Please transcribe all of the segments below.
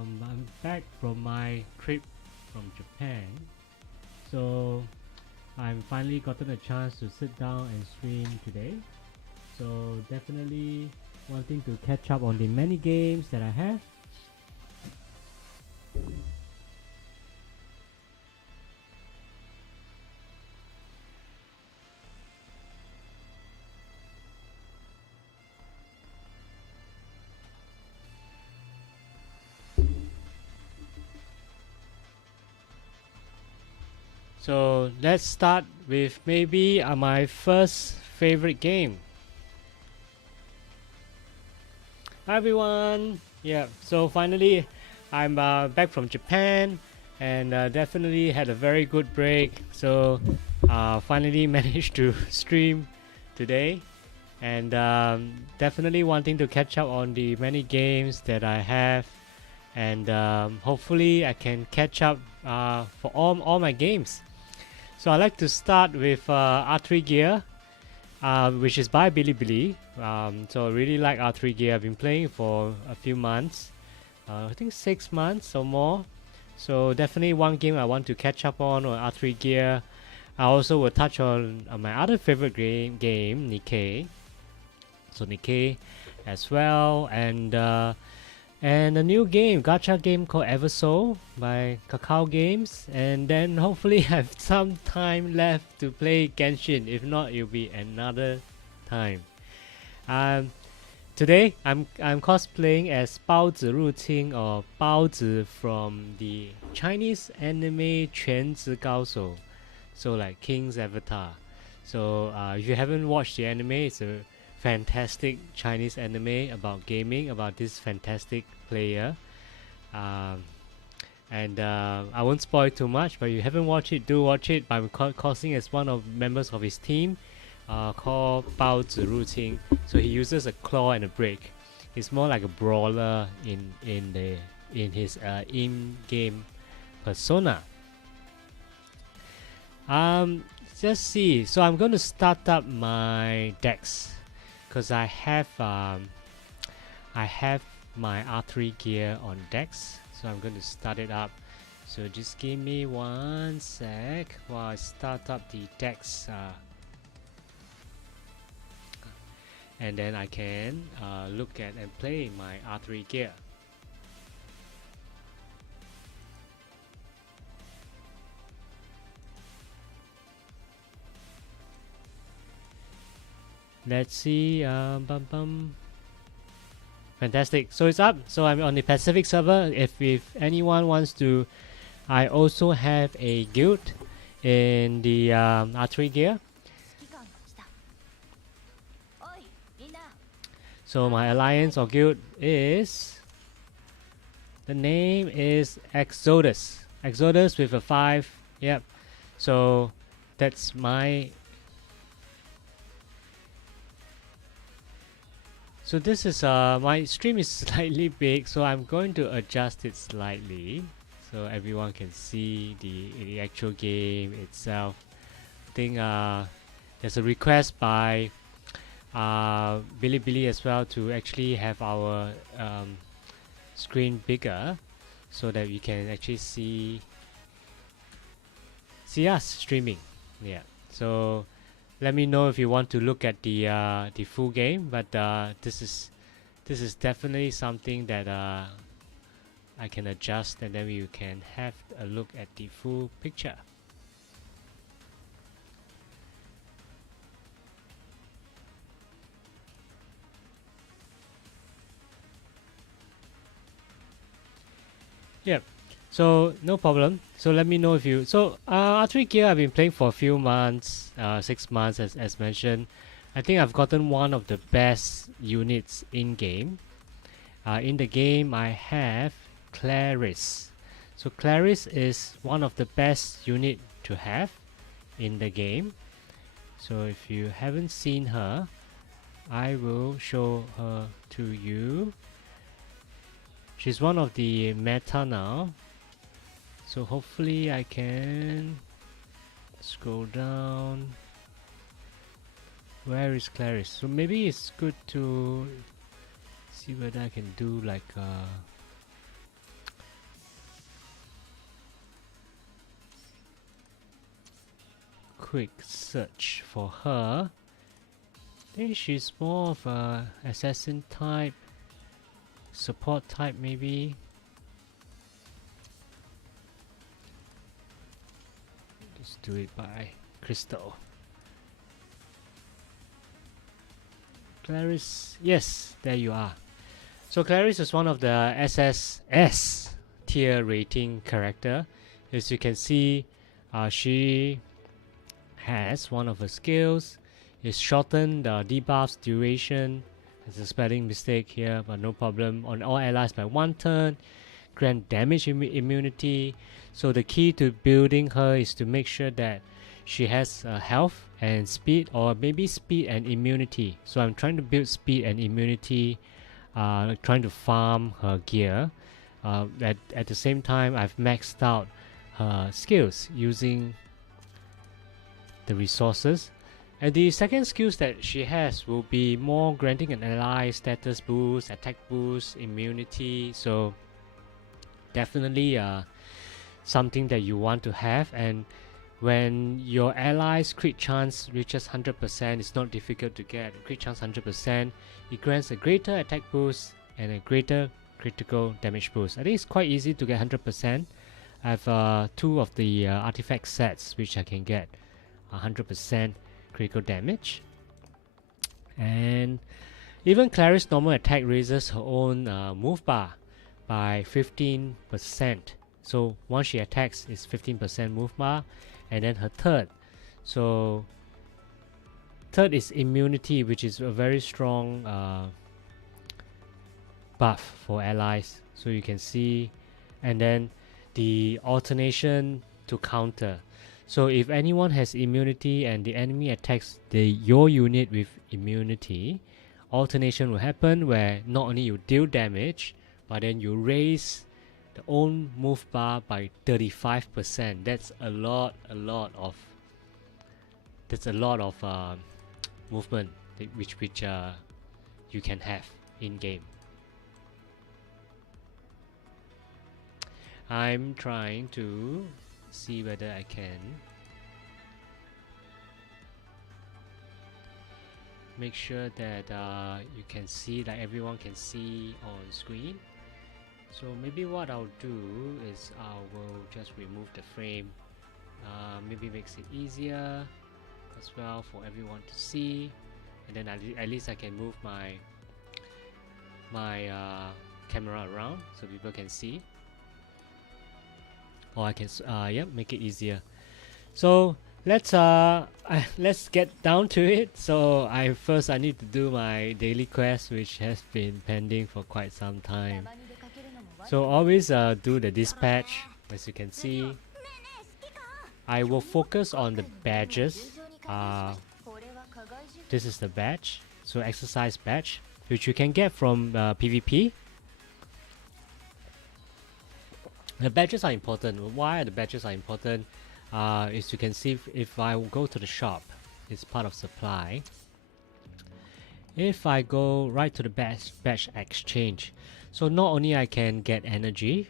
I'm back from my trip from Japan, so I'm finally gotten a chance to sit down and stream today. So definitely wanting to catch up on the many games that I have. So let's start with maybe my first favorite game. Hi everyone! Yeah, so finally I'm back from Japan and definitely had a very good break. So finally managed to stream today and definitely wanting to catch up on the many games that I have and hopefully I can catch up for all my games. So I like to start with R3 Gear, which is by Bilibili. So I really like R3 Gear. I've been playing for a few months, I think 6 months or more. So definitely one game I want to catch up on R3 Gear. I also will touch on my other favorite game Nikkei. So Nikkei as well, and a new game, gacha game called Eversoul by Kakao Games, and then hopefully have some time left to play Genshin. If not, it'll be another time. Um, Today I'm cosplaying as 包子入侵 or 包子 from the Chinese anime 全职高手, so like King's Avatar. So if you haven't watched the anime, it's a fantastic Chinese anime about gaming, about this fantastic player. Um, and I won't spoil too much, but if you haven't watched it, do watch it. I'm casting as one of members of his team, called 包子入侵. So he uses a claw and a break. He's more like a brawler in his in-game persona. Just see. So I'm going to start up my decks because I have my R3 gear on decks, so I'm going to start it up. So just give me 1 sec while I start up the decks, and then I can look at and play my R3 gear. Let's see. Fantastic. So it's up. So I'm on the Pacific server. If anyone wants to, I also have a guild in the R3 gear. So my alliance or guild is, the name is Exodus. Exodus with a 5. Yep. So that's my. So this is my stream is slightly big, so I'm going to adjust it slightly so everyone can see the actual game itself. I think there's a request by Bilibili as well to actually have our screen bigger so that we can actually see us streaming. Yeah. So let me know if you want to look at the full game, but this is definitely something that I can adjust, and then you can have a look at the full picture. Yep. So no problem. So let me know if you. So R3 Gear I've been playing for a few months, 6 months as mentioned. I think I've gotten one of the best units in game. In the game I have Clarice. So Clarice is one of the best unit to have in the game. So if you haven't seen her, I will show her to you. She's one of the meta now. So hopefully I can scroll down. Where is Clarice? So maybe it's good to see whether I can do like quick search for her. I think she's more of a assassin type, support type maybe. Let's do it by Crystal. Clarice, yes, there you are. So Clarice is one of the SSS tier rating character. As you can see, she has one of her skills. It's shortened the debuff's duration. There's a spelling mistake here, but no problem. On all allies by 1 turn. Grant damage immunity. So the key to building her is to make sure that she has health and speed, or maybe speed and immunity. So I'm trying to build speed and immunity, trying to farm her gear. At the same time, I've maxed out her skills using the resources. And the second skills that she has will be more granting an ally status boost, attack boost, immunity. So definitely something that you want to have. And when your allies crit chance reaches 100%, it's not difficult to get. Crit chance 100%, it grants a greater attack boost and a greater critical damage boost. I think it's quite easy to get 100%. I have 2 of the artifact sets which I can get 100% critical damage. And even Clarice normal attack raises her own move bar by 15%. So once she attacks, it's 15% move bar. And then her third. So third is immunity, which is a very strong buff for allies. So you can see. And then the alternation to counter. So if anyone has immunity and the enemy attacks your unit with immunity, alternation will happen where not only you deal damage, but then you raise the own move bar by 35%. That's a lot of movement which you can have in game. I'm trying to see whether I can make sure that you can see, like everyone can see on screen. So maybe what I'll do is I will just remove the frame. Maybe makes it easier as well for everyone to see, and then at least I can move my camera around so people can see. Or I can make it easier. So let's get down to it. So I need to do my daily quest, which has been pending for quite some time. So always do the dispatch. As you can see, I will focus on the badges. This is the badge, so exercise badge, which you can get from PvP. The badges are important. Why the badges are important is you can see if I go to the shop, it's part of supply. If I go right to the badge exchange, so not only I can get energy,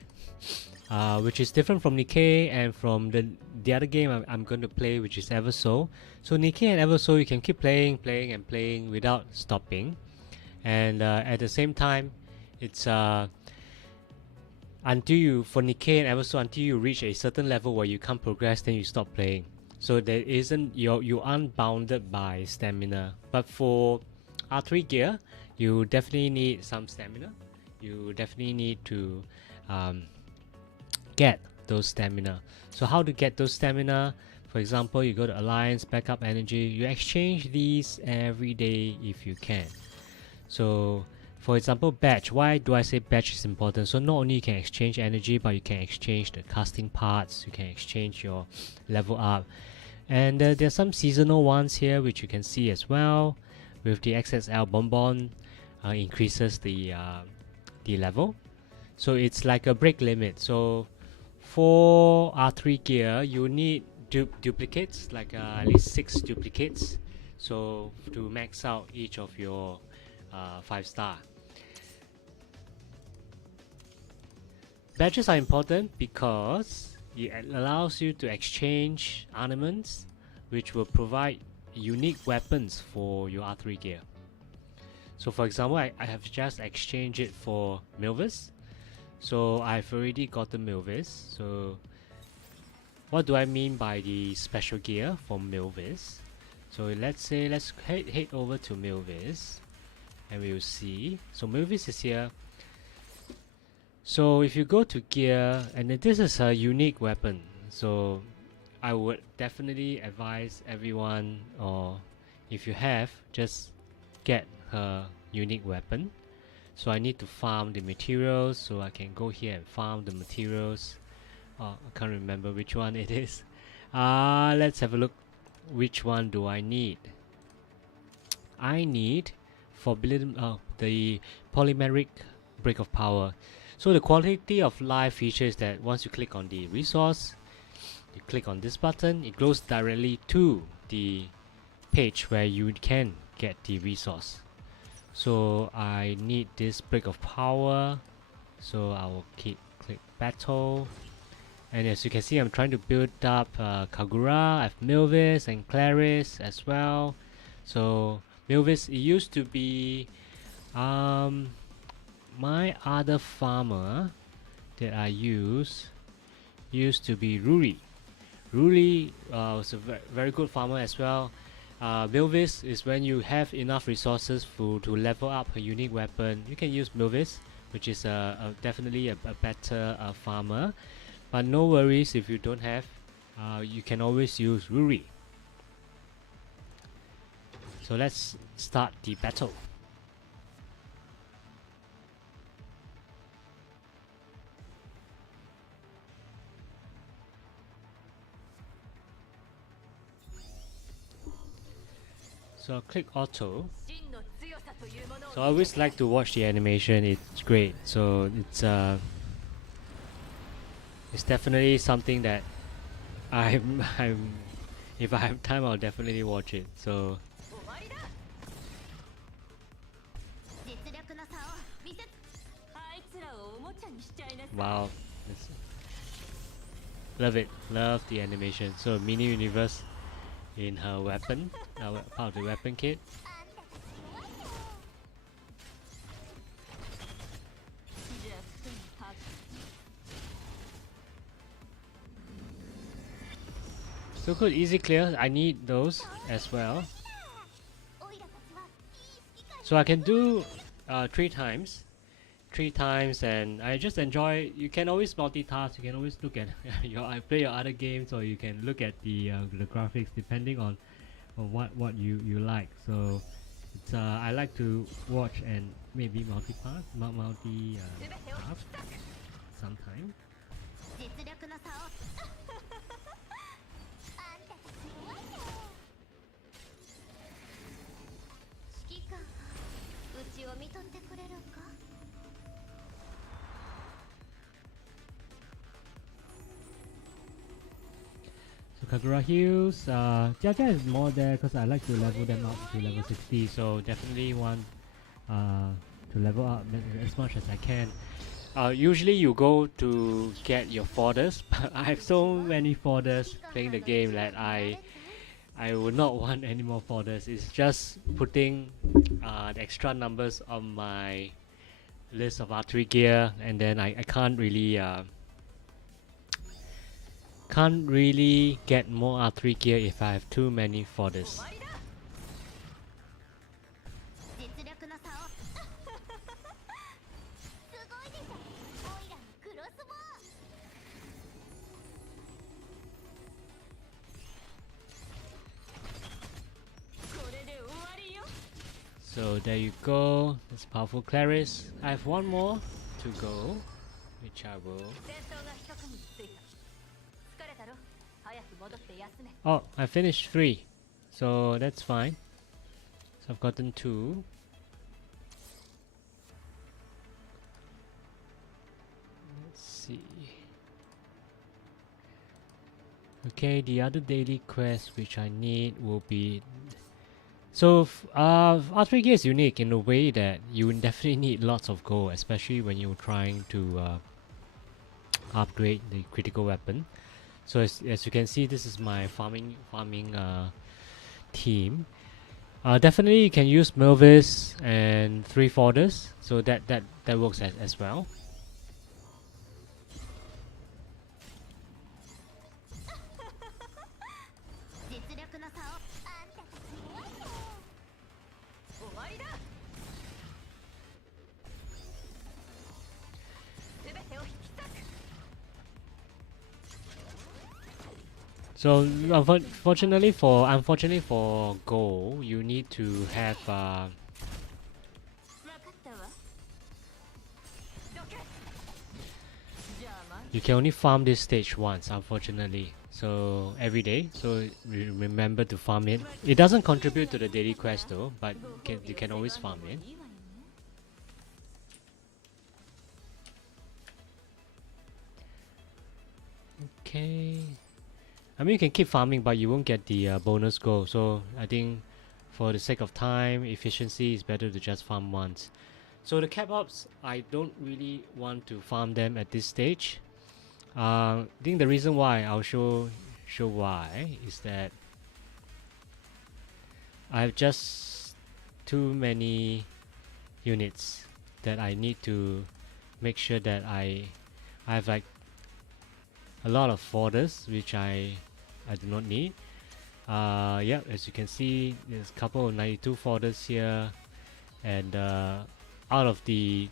which is different from Nikkei and from the other game I'm going to play, which is Everso. So Nikkei and Everso, you can keep playing without stopping, and at the same time, it's until you, for Nikkei and Everso, until you reach a certain level where you can't progress, then you stop playing. So there isn't, you aren't bounded by stamina. But for R3 gear, you definitely need some stamina. You definitely need to get those stamina. So how to get those stamina? For example, you go to Alliance, Backup Energy. You exchange these every day if you can. So for example, badge. Why do I say badge is important? So not only you can exchange energy, but you can exchange the casting parts. You can exchange your level up. And there's some seasonal ones here which you can see as well. With the XXL Bonbon, increases the level. So it's like a break limit. So for R3 gear, you need duplicates, like at least 6 duplicates. So to max out each of your 5-star. Badges are important because it allows you to exchange ornaments which will provide unique weapons for your R3 gear. So for example, I have just exchanged it for Milvis. So I've already got the Milvis. So what do I mean by the special gear for Milvis? So let's head over to Milvis and we'll see. So Milvis is here. So if you go to gear, and this is a unique weapon, so I would definitely advise everyone, or if you have, just get her unique weapon. So I need to farm the materials, so I can go here and farm the materials. Oh, I can't remember which one it is. Let's have a look. Which one do I need? I need for the polymeric break of power. So the quality of life feature is that once you click on the resource, you click on this button, it goes directly to the page where you can get the resource. So I need this break of power, so I will click battle, and as you can see, I'm trying to build up Kagura. I have Milvis and Clarice as well. So Milvis, it used to be my other farmer that I used to be Ruri. Ruri was a very good farmer as well. Milvis is when you have enough resources to level up a unique weapon. You can use Milvis, which is definitely a better farmer. But no worries if you don't have. You can always use Ruri. So let's start the battle. So I'll click auto. So I always like to watch the animation. It's great. So it's definitely something that I'm if I have time, I'll definitely watch it. So wow, love it. Love the animation. So mini universe in her weapon, part of the weapon kit. So good, easy clear. I need those as well. So I can do 3 times. 3 times, and I just enjoy. You can always multitask. You can always look at play your other games, or you can look at the graphics depending on what you like. So it's I like to watch and maybe multitask sometime. So Kagura heals, Jaja is more there because I like to level them up to level 60, so definitely want to level up as much as I can. Usually you go to get your fodders, but I have so many fodders playing the game that I would not want any more fodders. It's just putting the extra numbers on my list of R3 gear, and then I can't really get more R3 gear if I have too many fodders. So there you go, that's powerful Clarice. I have one more to go, which I will... Oh, I finished 3, so that's fine. So I've gotten 2. Let's see. Okay, the other daily quest which I need will be... So R3 gear is unique in a way that you definitely need lots of gold, especially when you're trying to upgrade the critical weapon. So as you can see, this is my farming team. Definitely you can use Milvis and 3 fodders, so that works as well. So unfortunately for gold, you need to have you can only farm this stage once, unfortunately. So every day, so remember to farm it. It doesn't contribute to the daily quest though, but you can always farm it. Okay. I mean, you can keep farming, but you won't get the bonus gold. So I think, for the sake of time, efficiency, it's better to just farm once. So the cap ups, I don't really want to farm them at this stage. I think the reason why I'll show why is that I have just too many units that I need to make sure that I have like a lot of fodders which I do not need. Yeah, as you can see, there's a couple of 92 fodders here, and out of the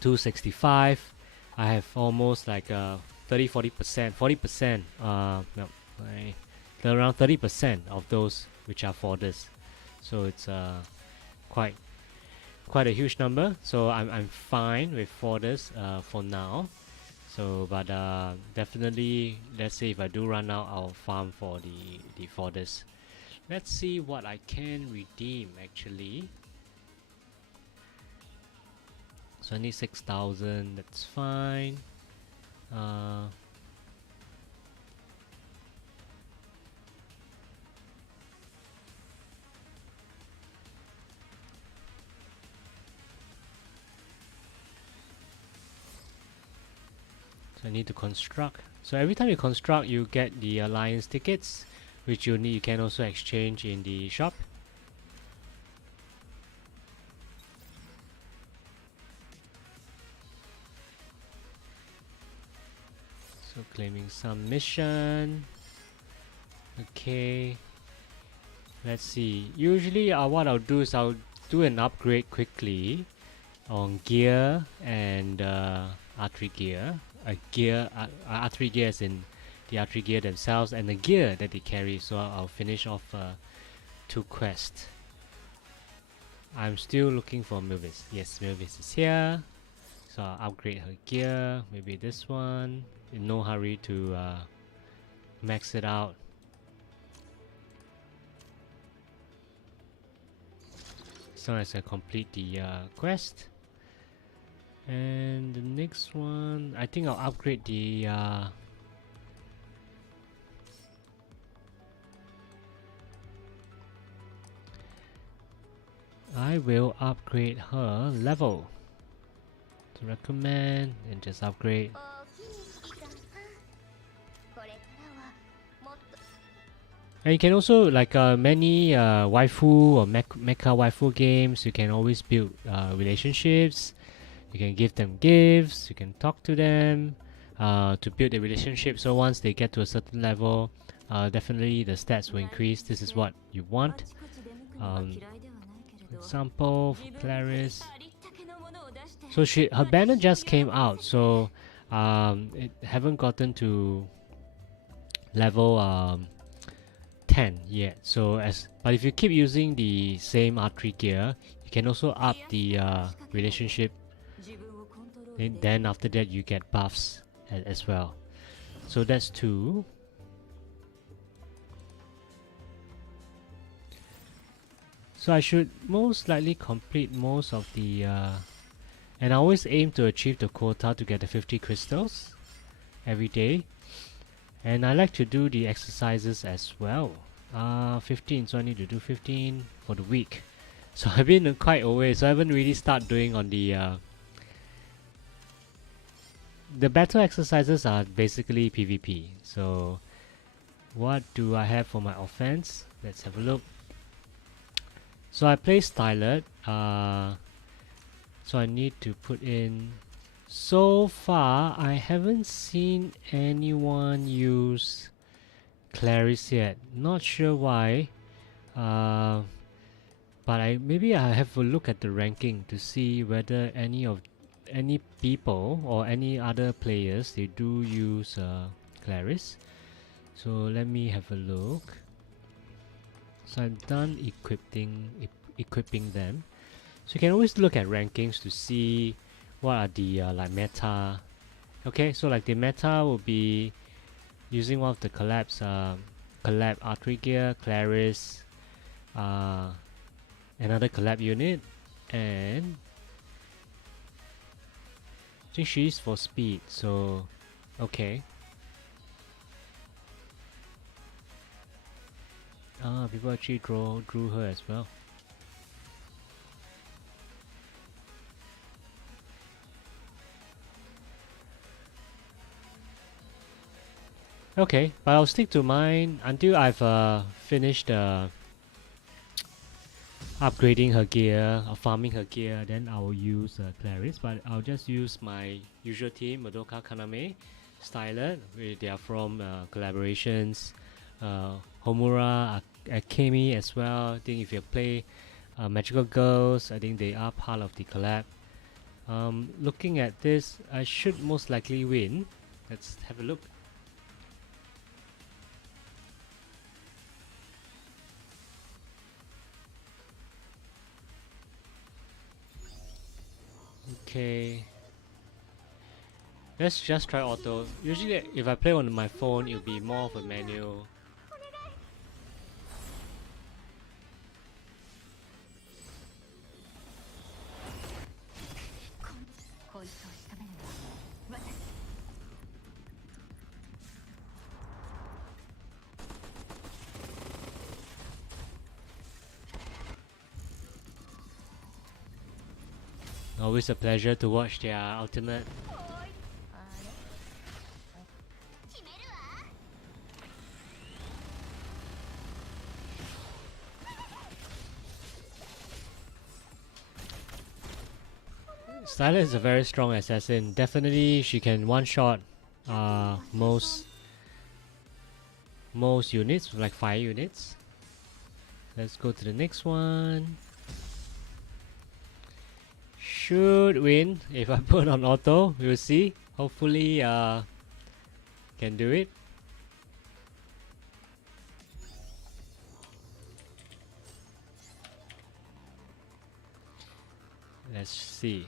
265, I have almost like 30-40%, 40%, no, around 30% of those which are fodders. So it's quite a huge number. So I'm fine with fodders for now. So, but definitely, let's say if I do run out, I'll farm for the fodders. Let's see what I can redeem actually. So I need 6,000. That's fine. So I need to construct. So every time you construct, you get the alliance tickets, which you can also exchange in the shop. So claiming some mission. Okay. Let's see. Usually, what I'll do is I'll do an upgrade quickly on gear and archery gear. Archery gear is in the archery gear themselves and the gear that they carry. So I'll finish off 2 quests. I'm still looking for Milvis. Yes, Milvis is here. So I'll upgrade her gear. Maybe this one. In no hurry to max it out. As long as I complete the quest. And the next one, I think I'll upgrade the I will upgrade her level. To recommend and just upgrade. And you can also, like many waifu or mecha waifu games, you can always build relationships. You can give them gifts, you can talk to them to build a relationship. So once they get to a certain level, definitely the stats will increase. This is what you want. For example, for Clarice. So her banner just came out, so it haven't gotten to level 10 yet. So but if you keep using the same archery gear, you can also up the relationship. And then after that you get buffs as well. So that's 2. So I should most likely complete most of the and I always aim to achieve the quota to get the 50 crystals every day. And I like to do the exercises as well. 15, so I need to do 15 for the week. So I've been quite away, so I haven't really started doing on the the battle exercises are basically PvP. So what do I have for my offense? Let's have a look. So I play Stylet. So I need to put in. So far, I haven't seen anyone use Clarice yet. Not sure why. But maybe I have a look at the ranking to see whether any people or any other players they do use Clarice. So let me have a look. So I'm done equipping them. So you can always look at rankings to see what are the like meta. Okay, so like the meta will be using one of the collab archery gear, Clarice, another collab unit, and I think she's for speed. So okay. People actually drew her as well. Okay, but I'll stick to mine until I've finished upgrading her gear or farming her gear. Then I will use Clarice, but I'll just use my usual team: Madoka, Kaname, Stylet. They are from collaborations. Homura, Akemi as well. I think if you play Magical Girls, I think they are part of the collab. Looking at this, I should most likely win. Let's have a look. Okay. Let's just try auto. Usually if I play on my phone, it'll be more of a manual. Always a pleasure to watch their ultimate. Styler is a very strong assassin. Definitely she can one-shot most units, like 5 units. Let's go to the next one. Should win if I put on auto. We'll see. Hopefully can do it. Let's see.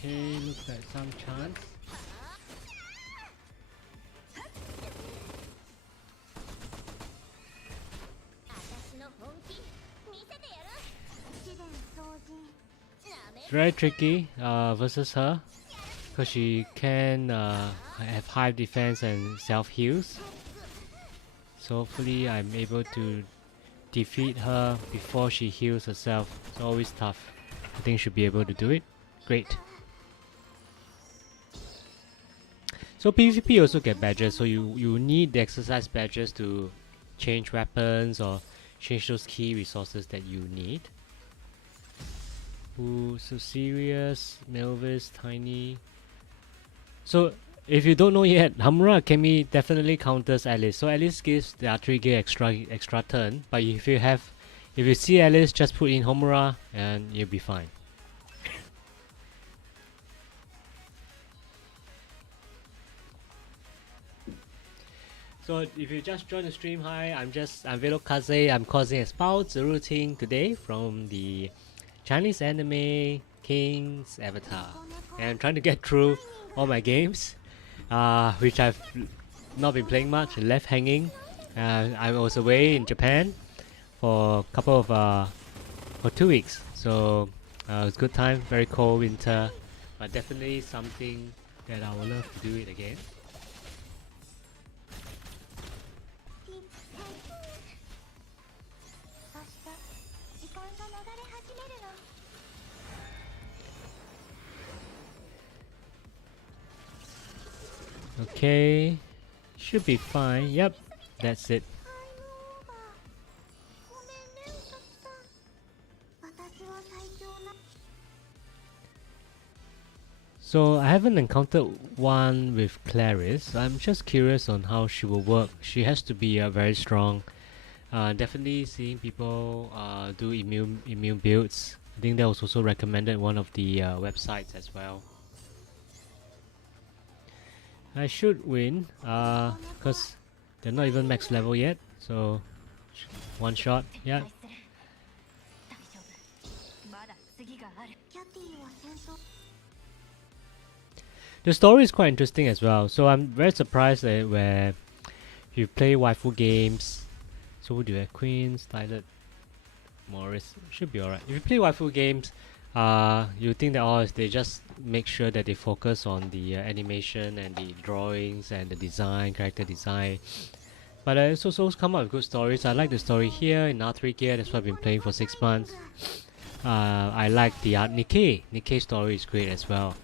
Okay, looks like some chance. It's very tricky versus her because she can have high defense and self heals. So hopefully I'm able to defeat her before she heals herself. It's always tough. I think she'll be able to do it. Great. So PvP also get badges, so you need the exercise badges to change weapons or change those key resources that you need. Ooh, so Sirius, Melvis, Tiny. So if you don't know yet, Hamura Akemi definitely counters Alice. So Alice gives the archery gear extra turn, but if you see Alice, just put in Homura and you'll be fine. So if you just joined the stream, hi, I'm Velo Kaze. I'm causing as Bao Ziru Ting today from the Chinese anime King's Avatar. And I'm trying to get through all my games, which I've not been playing much, left hanging. I was away in Japan for a couple of for 2 weeks, so it was a good time. Very cold winter, but definitely something that I would love to do it again. Okay, should be fine. Yep, that's it. So I haven't encountered one with Clarice. I'm just curious on how she will work. She has to be very strong. Definitely seeing people do immune builds. I think that was also recommended on one of the websites as well. I should win, because they're not even max level yet, so one shot, yeah. The story is quite interesting as well, so I'm very surprised that where you play waifu games, so who do you have? Queen, Stylet, Morris, should be alright. If you play waifu games, you think that they just make sure that they focus on the animation and the drawings and the design, character design. But it's also come up with good stories. I like the story here in R3 Gear, that's what I've been playing for 6 months. I like the Nikkei. Nikkei story is great as well.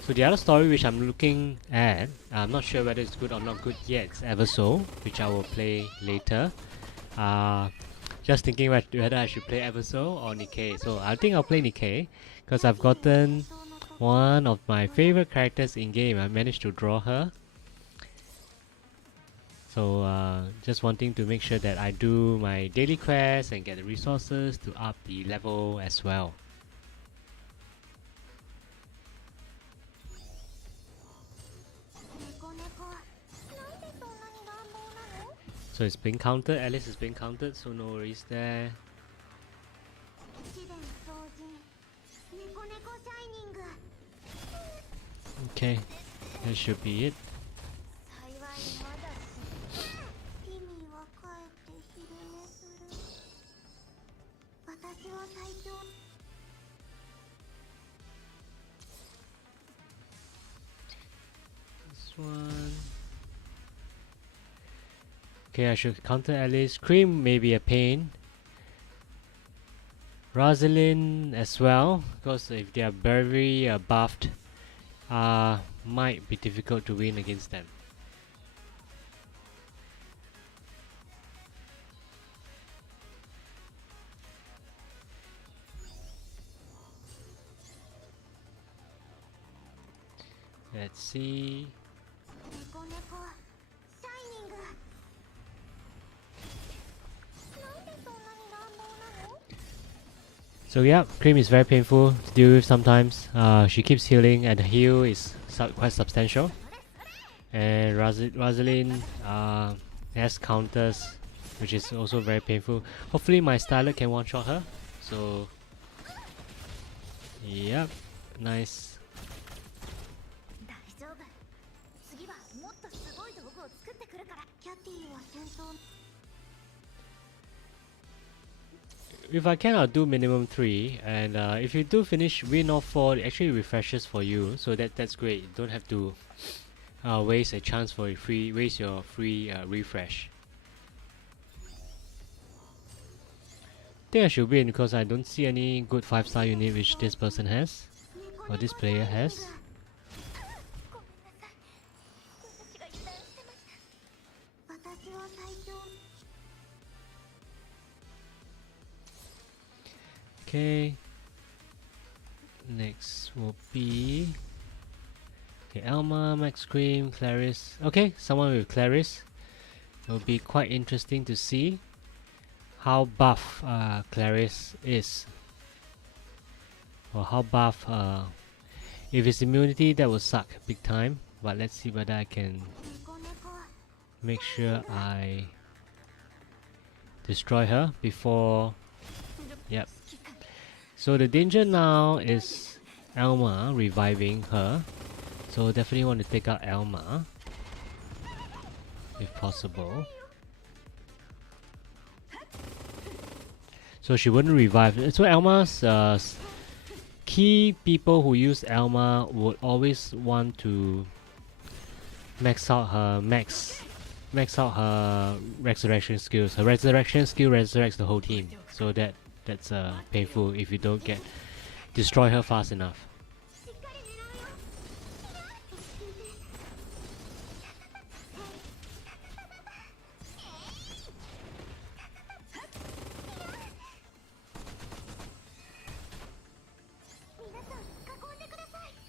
So the other story which I'm looking at, I'm not sure whether it's good or not good yet, it's Everso, which I will play later. Just thinking whether I should play Everso or Nikkei. So I think I'll play Nikkei, because I've gotten one of my favorite characters in game. I managed to draw her. So just wanting to make sure that I do my daily quests and get the resources to up the level as well. So it's been counted, Alice has been counted, so no worries there. Okay, that should be it. This one. Okay, I should counter Alice. Cream may be a pain. Rosalind as well, because if they are very buffed, might be difficult to win against them. Let's see. So yeah, Cream is very painful to deal with sometimes. She keeps healing and the heal is quite substantial. And Rosalind has counters, which is also very painful. Hopefully my Stylet can one-shot her. So yep, nice. If I can, I'll do minimum 3, and if you do finish win or 4, it actually refreshes for you, so that's great. You don't have to waste a chance for waste your free refresh. I think I should win because I don't see any good 5-star unit which this person has, or this player has. Okay, next will be Elma, Max Cream, Clarice. Okay, someone with Clarice. It will be quite interesting to see how buff Clarice is, or how buff. If it's immunity, that will suck big time. But let's see whether I can make sure I destroy her before. Yep. So the danger now is Elma reviving her. So definitely want to take out Elma if possible. So she wouldn't revive. So Elma's key people who use Elma would always want to max out her resurrection skills. Her resurrection skill resurrects the whole team. So that's painful if you don't get destroy her fast enough.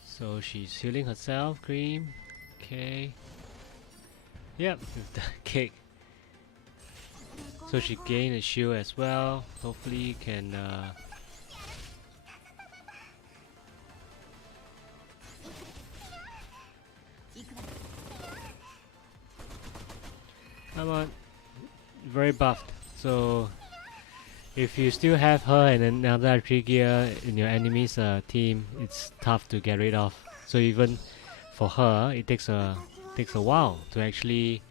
So she's healing herself, Cream. Okay. Yep, with the kick. So she gained a shield as well. Hopefully can come on. Very buffed. So if you still have her and another 3 gear in your enemy's team, it's tough to get rid of. So even for her, it takes a while to actually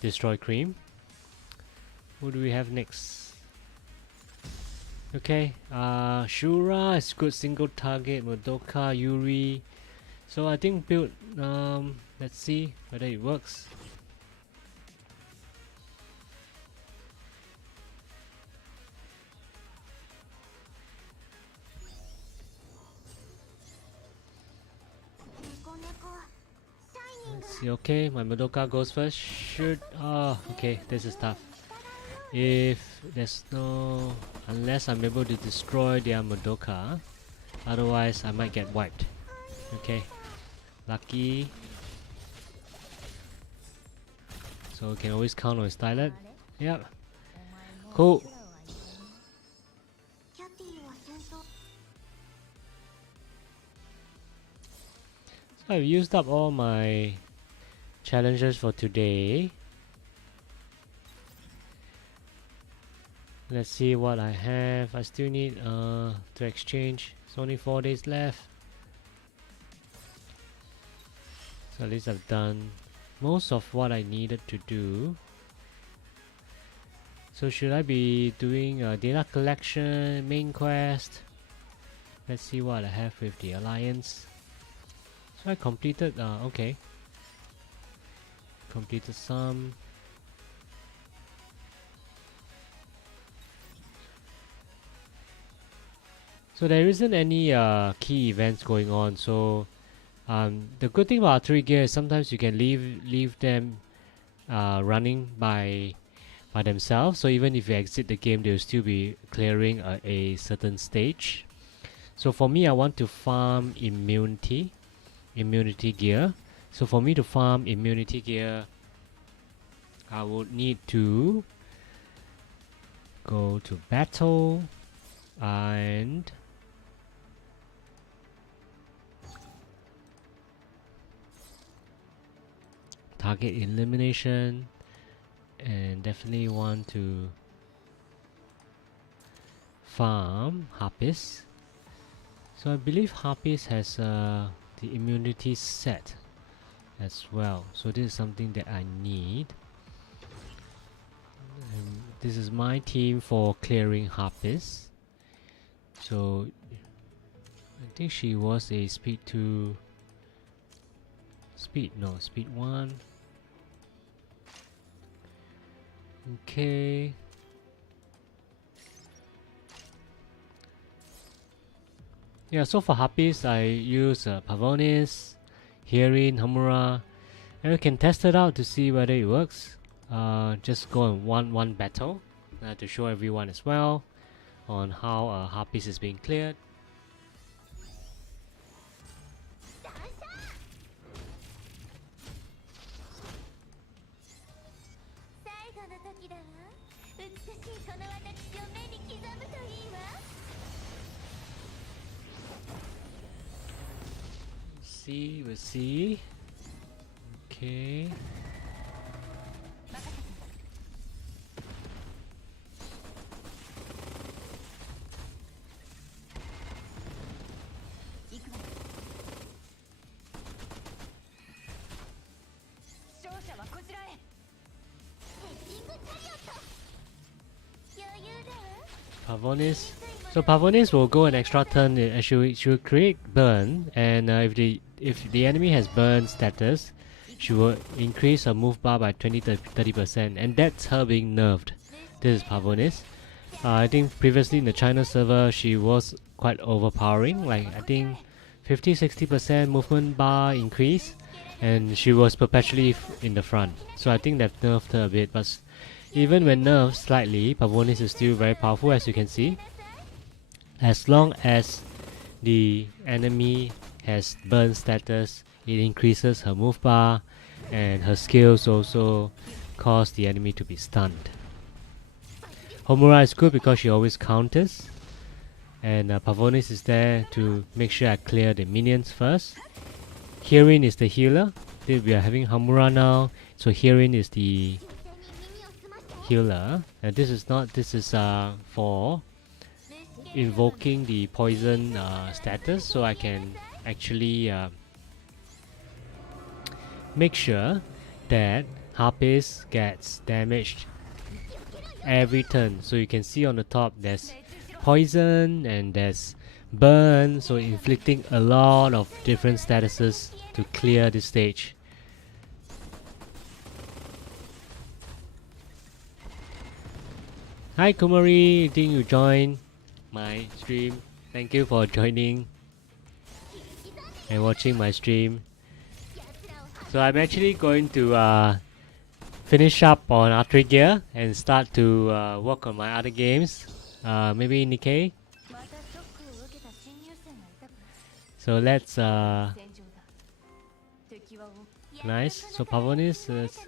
destroy Cream. Who do we have next? Okay, Shura is good single target, Madoka, Yuri. So I think build, let's see whether it works. Let's see, okay, my Madoka goes first. Shoot, oh, okay, this is tough. If there's no, unless I'm able to destroy their Madoka, otherwise I might get wiped. Okay, lucky. So we can always count on Stylet. Yep. Cool. So I've used up all my challenges for today. Let's see what I have. I still need to exchange. It's only 4 days left. So at least I've done most of what I needed to do. So should I be doing data collection, main quest? Let's see what I have with the alliance. So I completed, okay. Completed some. So there isn't any key events going on. So the good thing about 3 gear is sometimes you can leave them running by themselves. So even if you exit the game, they'll still be clearing a certain stage. So for me, I want to farm immunity gear. So for me to farm immunity gear, I would need to go to battle and target elimination, and definitely want to farm Harpist. So I believe Harpist has the immunity set as well. So this is something that I need. And this is my team for clearing Harpist. So I think she was a speed 2. Speed 1. Okay. Yeah, so for Harpies, I use Pavonis, Hierin, Hamura, and we can test it out to see whether it works. Just go on one battle to show everyone as well on how Harpies is being cleared. We'll see. Okay. Pavonis. So Pavonis will go an extra turn. She will create burn, and if the enemy has burn status, she will increase her move bar by 20-30%, and that's her being nerfed. This is Pavonis. I think previously in the China server she was quite overpowering. Like I think 50-60% movement bar increase, and she was perpetually in the front. So I think they've nerfed her a bit, but even when nerfed slightly, Pavonis is still very powerful, as you can see. As long as the enemy has burn status, it increases her move bar, and her skills also cause the enemy to be stunned. Homura is good because she always counters, and Pavonis is there to make sure I clear the minions first. Hirin is the healer. We are having Homura now, so Hirin is the healer, and this is for invoking the poison status, so I can actually make sure that Harpies gets damaged every turn. So you can see on the top there's poison and there's burn, so inflicting a lot of different statuses to clear the stage. Hi Kumari, I think you joined my stream. Thank you for joining and watching my stream. So I'm actually going to finish up on Archery Gear and start to work on my other games. Maybe Nikkei. So let's nice. So Pavonis is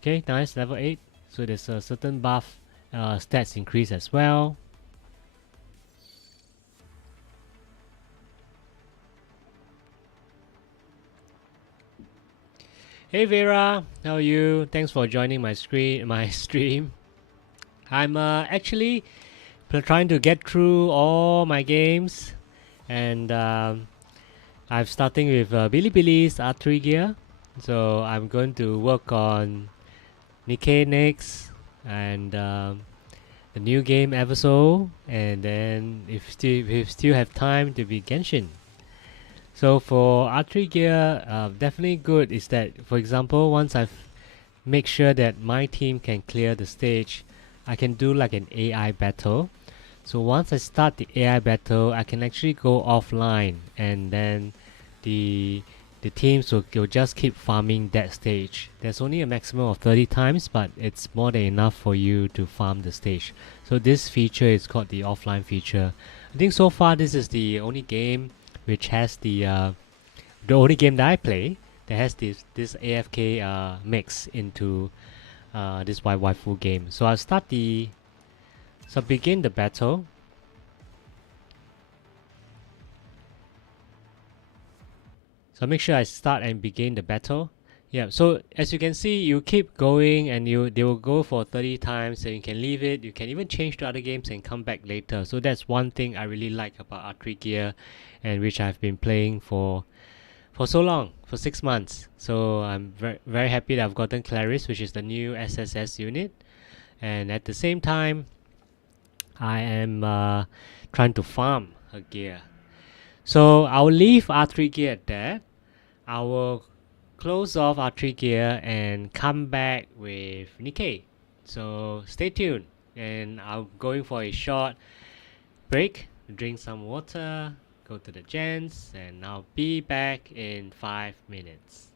okay, nice, level 8. So there's a certain buff stats increase as well. Hey Vera, how are you? Thanks for joining my stream. I'm actually trying to get through all my games, and I'm starting with Bilibili's Archery Gear. So I'm going to work on Nikkei next, and the new game Eversoul, and then if we still have time to be Genshin. So for Archery Gear, definitely good is that, for example, once I've make sure that my team can clear the stage, I can do like an AI battle. So once I start the AI battle, I can actually go offline, and then the teams will just keep farming that stage. There's only a maximum of 30 times, but it's more than enough for you to farm the stage. So this feature is called the offline feature. I think so far this is the only game which has the only game that I play that has this AFK mix into this waifu game. So I'll begin the battle. So make sure I start and begin the battle. Yeah, so as you can see, you keep going, and they will go for 30 times, and you can leave it. You can even change to other games and come back later. So that's one thing I really like about Archery Gear, and which I've been playing for so long, for 6 months. So I'm very happy that I've gotten Claris, which is the new SSS unit, and at the same time I am trying to farm her gear. So I'll leave Archery Gear at that. I will close off Archery Gear and come back with Nikkei. So stay tuned, and I'm going for a short break, drink some water, go to the gens, and I'll be back in 5 minutes.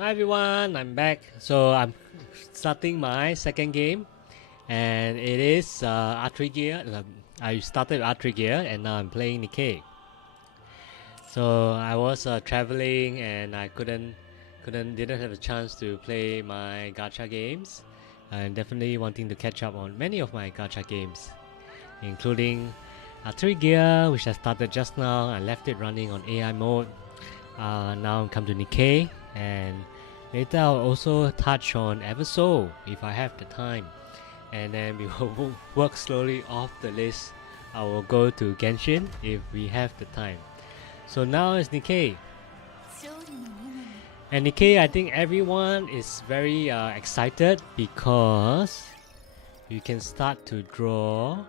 Hi everyone, I'm back. So I'm starting my second game, and it is archery gear. I started with archery gear, and now I'm playing Nikkei. So I was traveling, and I didn't have a chance to play my gacha games. I'm definitely wanting to catch up on many of my gacha games, including archery gear, which I started just now. I left it running on AI mode. Now I'm come to Nikkei, and later I'll also touch on Eversoul if I have the time, and then we will work slowly off the list. I will go to Genshin if we have the time. So now it's Nikkei, and Nikkei, I think everyone is very excited because you can start to draw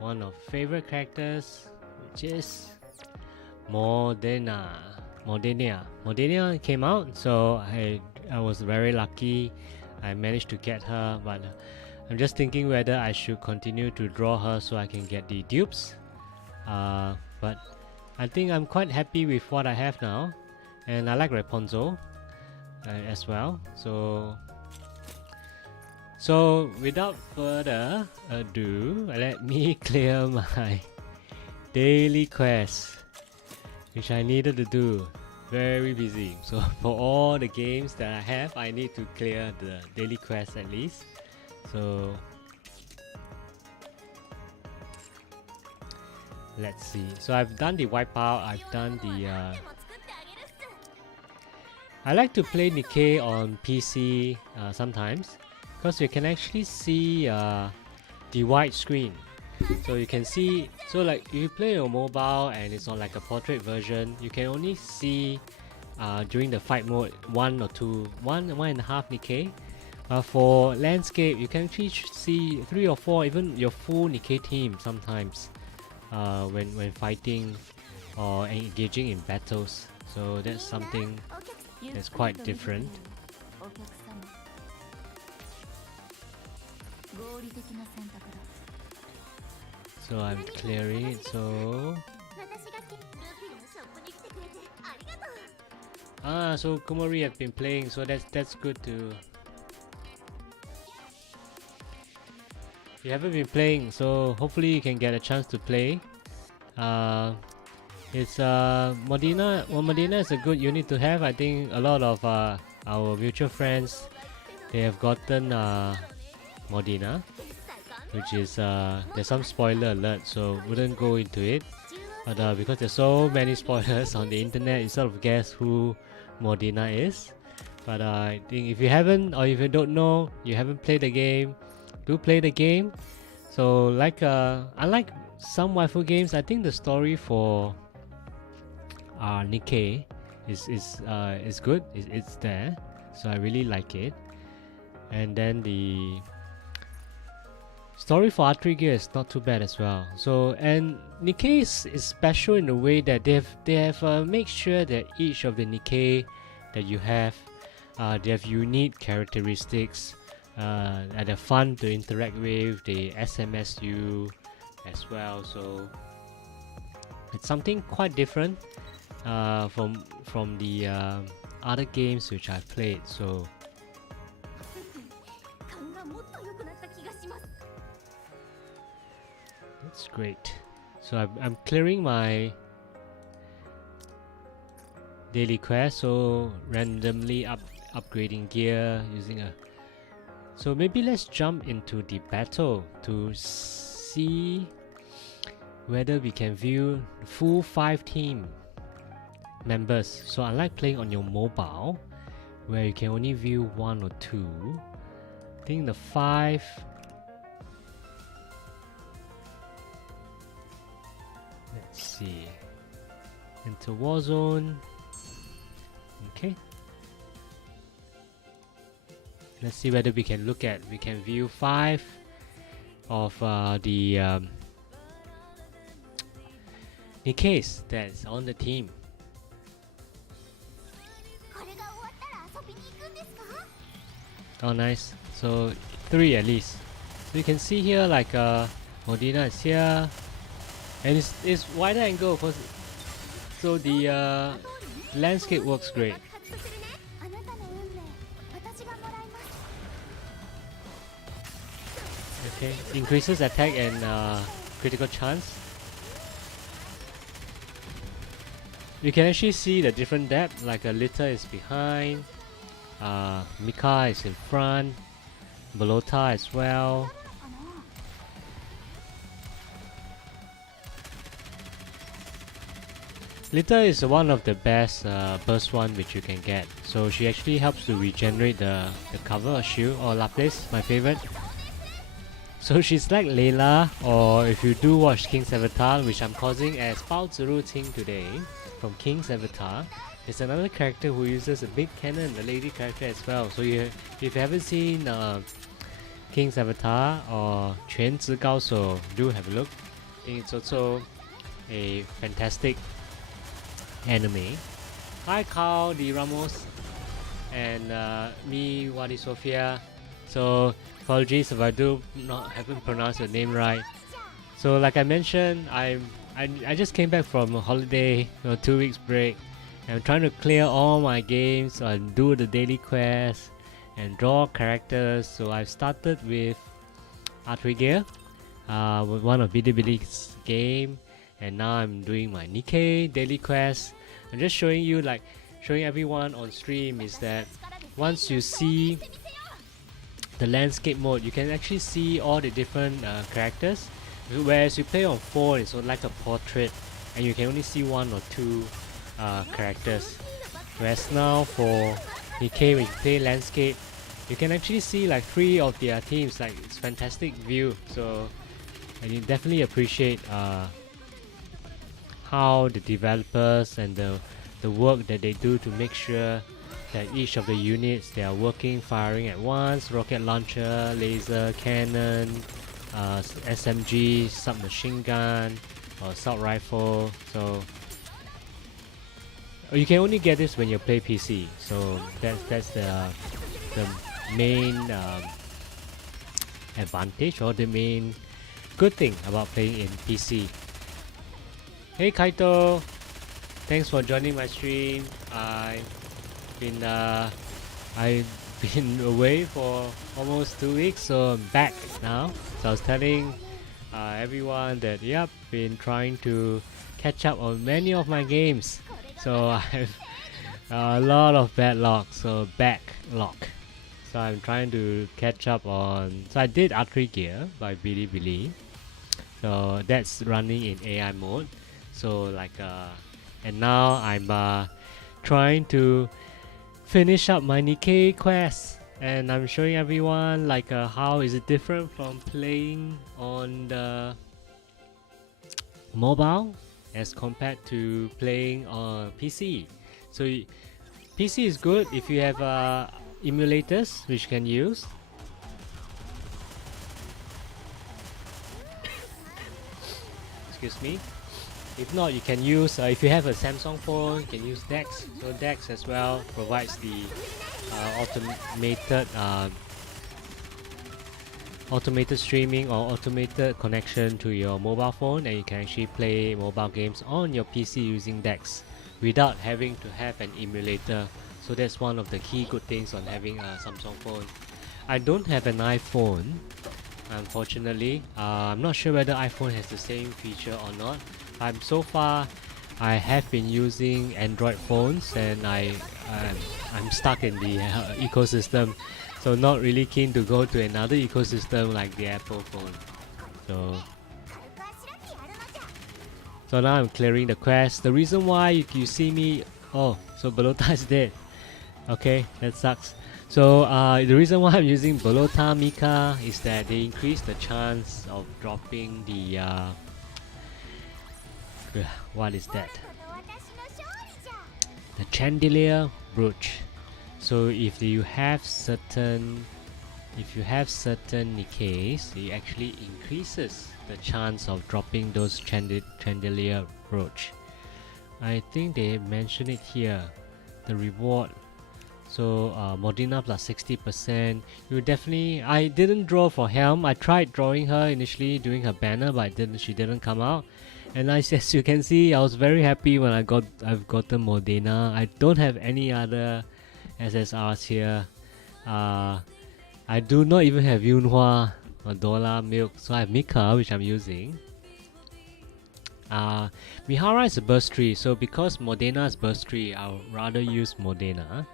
one of favorite characters, which is Modena came out, so I was very lucky. I managed to get her, but I'm just thinking whether I should continue to draw her so I can get the dupes. But I think I'm quite happy with what I have now, and I like Rapunzel as well. So without further ado, let me clear my daily quest, which I needed to do. Very busy. So for all the games that I have, I need to clear the daily quest at least. So let's see. So I've done the wipeout. I've done the. I like to play Nikkei on PC sometimes, because you can actually see the wide screen. So you can see, so like if you play on mobile and it's on like a portrait version, you can only see during the fight mode one and a half Nikkei. For landscape, you can actually see 3 or 4, even your full Nikkei team sometimes when fighting or engaging in battles. So that's something that's quite different. So I'm clearing it. So so Kumori have been playing, so that's good to. You haven't been playing, so hopefully you can get a chance to play. It's Modena. Well, Modena is a good unit to have. I think a lot of our mutual friends, they have gotten Modena, which is there's some spoiler alert, so wouldn't go into it. But because there's so many spoilers on the internet, you sort of guess who Modena is. But I think if you haven't, or if you don't know, you haven't played the game, do play the game. So like unlike some waifu games, I think the story for Nikkei is good. It's there, so I really like it. And then the story for archery gear is not too bad as well. So, and Nikkei is special in a way that they have made sure that each of the Nikkei that you have, they have unique characteristics, and they're fun to interact with. They SMS you as well, so it's something quite different from the other games which I've played. So that's great. So I'm clearing my daily quest, so randomly upgrading gear using a. So maybe let's jump into the battle to see whether we can view the full 5 team members. So unlike playing on your mobile, where you can only view 1 or 2, I think the 5. Let's see. Into Warzone. Okay. Let's see whether we can view 5 of the Nikkeis that's on the team. Oh nice. So 3 at least. So you can see here like Modena is here. And it's wider angle, cause so the landscape works great. Okay, increases attack and critical chance. You can actually see the different depth, like a Litter is behind, Mika is in front, Belota as well. Litter is one of the best burst one which you can get. So she actually helps to regenerate the cover shield, or Lapis, my favorite. So she's like Layla, or if you do watch King's Avatar, which I'm causing as Bao Ziru Ting today, from King's Avatar, is another character who uses a big cannon, a lady character as well. So if you haven't seen King's Avatar or 全职高手, do have a look. I think it's also a fantastic anime. Hi Carl Di Ramos and me Wadi Sofia. So apologies if I haven't pronounced your name right. So like I mentioned, I just came back from a holiday, 2 weeks break. I'm trying to clear all my games and do the daily quests and draw characters. So I've started with Archery Gear, with one of Bilibili's game, and now I'm doing my Nikkei daily quest. I'm just showing everyone on stream is that once you see the landscape mode, you can actually see all the different characters. Whereas you play on phone, it's like a portrait, and you can only see 1 or 2 characters. Whereas now for Nikkei, when you play landscape, you can actually see like 3 of their teams. Like, it's fantastic view. So and you definitely appreciate how the developers and the work that they do to make sure that each of the units, they are working, firing at once, rocket launcher, laser cannon, SMG, submachine gun, or assault rifle. So you can only get this when you play PC. So that's the main advantage, or the main good thing about playing in PC. Hey Kaito, thanks for joining my stream. I've been away for almost 2 weeks, so I'm back now. So I was telling everyone that been trying to catch up on many of my games. So I have a lot of backlog. So I'm trying to catch up on. So I did Archery Gear by Bilibili. So that's running in AI mode. So and now I'm trying to finish up my Nikkei quest, and I'm showing everyone how is it different from playing on the mobile as compared to playing on PC. So PC is good if you have emulators which you can use. Excuse me. If not, you can use, if you have a Samsung phone, you can use DeX. So DeX as well provides the automated streaming or automated connection to your mobile phone, and you can actually play mobile games on your PC using DeX without having to have an emulator. So that's one of the key good things on having a Samsung phone. I don't have an iPhone, unfortunately. I'm not sure whether iPhone has the same feature or not. So far I have been using Android phones, and I'm stuck in the ecosystem, so not really keen to go to another ecosystem like the Apple phone. So now I'm clearing the quest. The reason why you see me, so Belota is dead. Okay, that sucks. So the reason why I'm using Belota Mika is that they increase the chance of dropping the what is that? The chandelier brooch. So if you have certain Nikkeis, it actually increases the chance of dropping those chandelier brooch. I think they mention it here, the reward. So Modena plus 60%. You definitely. I didn't draw for Helm. I tried drawing her initially, doing her banner, but she didn't come out. And as you can see, I was very happy when I've gotten Modena. I don't have any other SSRs here. I do not even have Yunhua or Dola Milk, so I have Mika, which I'm using. Mihara is a burst tree, so because Modena is burst tree, I'll rather use Modena.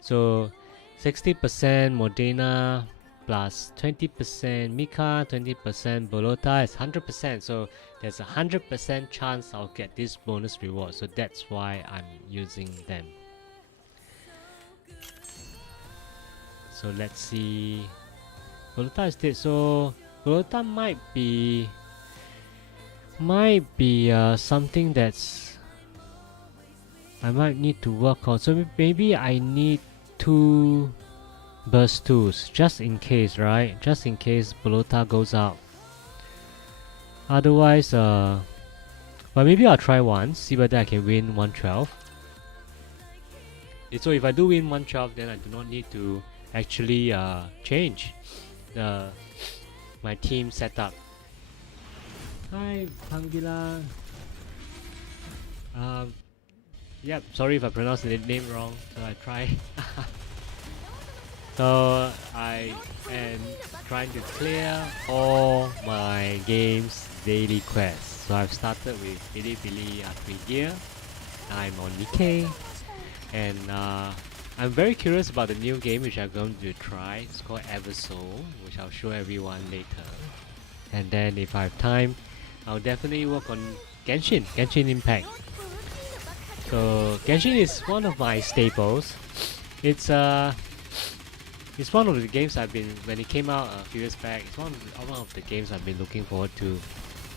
So 60% Modena plus 20% Mika, 20% Bolota is 100%. So there's a 100% chance I'll get this bonus reward. So that's why I'm using them. So let's see. Bolota is dead. So Bolota might be something that's I might need to work on. So maybe I need 2 burst 2s just in case, right? Just in case Bolota goes out. Otherwise, but maybe I'll try once, see whether I can win 112. So if I do win 112, then I do not need to actually change my team setup. Hi, Pangila. Yep, sorry if I pronounced the name wrong, so I try. So I am trying to clear all my game's daily quests. So I've started with Bilibili Free Gear. I'm on Nikkei, and I'm very curious about the new game which I'm going to try. It's called Eversoul, which I'll show everyone later. And then if I have time, I'll definitely work on Genshin Impact. So Genshin is one of my staples. It's one of the games I've been, when it came out a few years back, it's one of the games I've been looking forward to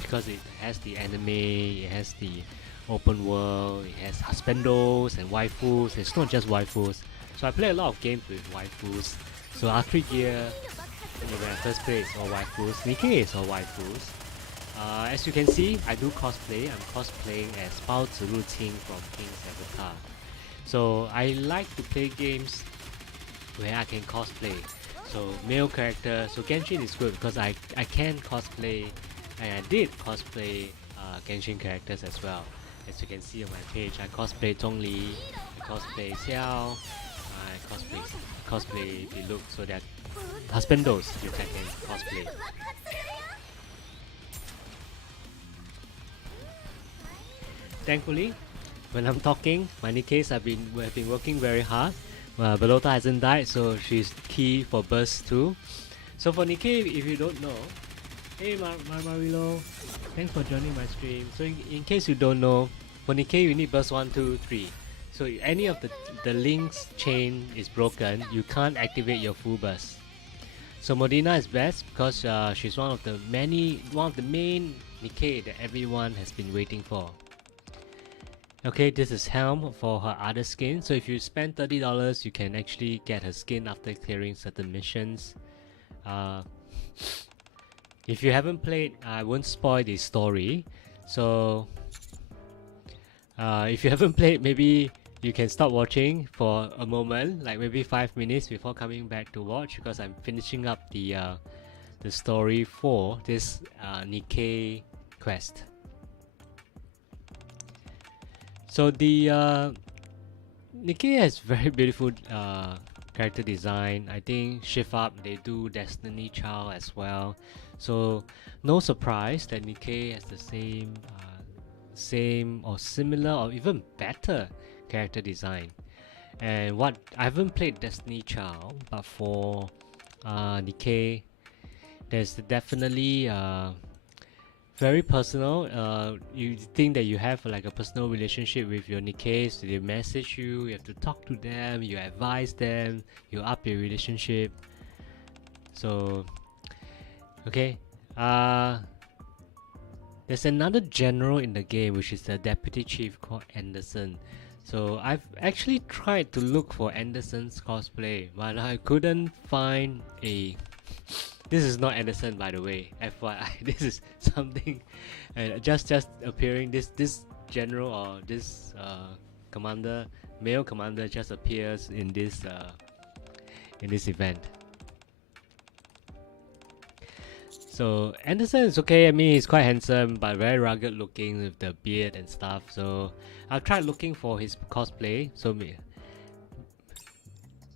because it has the anime, it has the open world, it has husbandos and waifus. It's not just waifus. So I play a lot of games with waifus. So Archery Gear, when I first play, it's all waifus. Nikkei is all waifus. As you can see, I do cosplay. I'm cosplaying as Bao Ziru Qing from King's Avatar. So I like to play games where I can cosplay. So male character. So Genshin is good because I can cosplay, and I did cosplay Genshin characters as well. As you can see on my page, I cosplay Zhongli, I cosplay Xiao, I cosplay Diluc. So that husbandos which I can cosplay. Thankfully, when I'm talking, my Nikkeis have been working very hard. Belota hasn't died, so she's key for burst 2. So for Nikkei, if you don't know, hey Marilo, thanks for joining my stream. So in case you don't know, for Nikkei you need burst 1, 2, 3. So if any of the links chain is broken, you can't activate your full burst. So Modena is best because she's one of the main Nikkei that everyone has been waiting for. Okay, this is Helm for her other skin. So if you spend $30, you can actually get her skin after clearing certain missions. If you haven't played, I won't spoil the story. So if you haven't played, maybe you can stop watching for a moment, like maybe 5 minutes before coming back to watch, because I'm finishing up the story for this Nikkei quest. So the Nikkei has very beautiful character design. I think Shift Up, they do Destiny Child as well. So no surprise that Nikkei has the same or similar or even better character design. And what I haven't played Destiny Child, but for Nikkei, there's definitely very personal. You think that you have like a personal relationship with your Nikkei, so they message you, you have to talk to them, you advise them, you up your relationship. So okay, there's another general in the game which is the deputy chief called Anderson. So I've actually tried to look for Anderson's cosplay, but I couldn't find a... This is not Anderson, by the way, FYI. This is something just appearing. This general or this commander, male commander, just appears in this event. So Anderson is okay. I mean, he's quite handsome, but very rugged looking with the beard and stuff. So I've tried looking for his cosplay,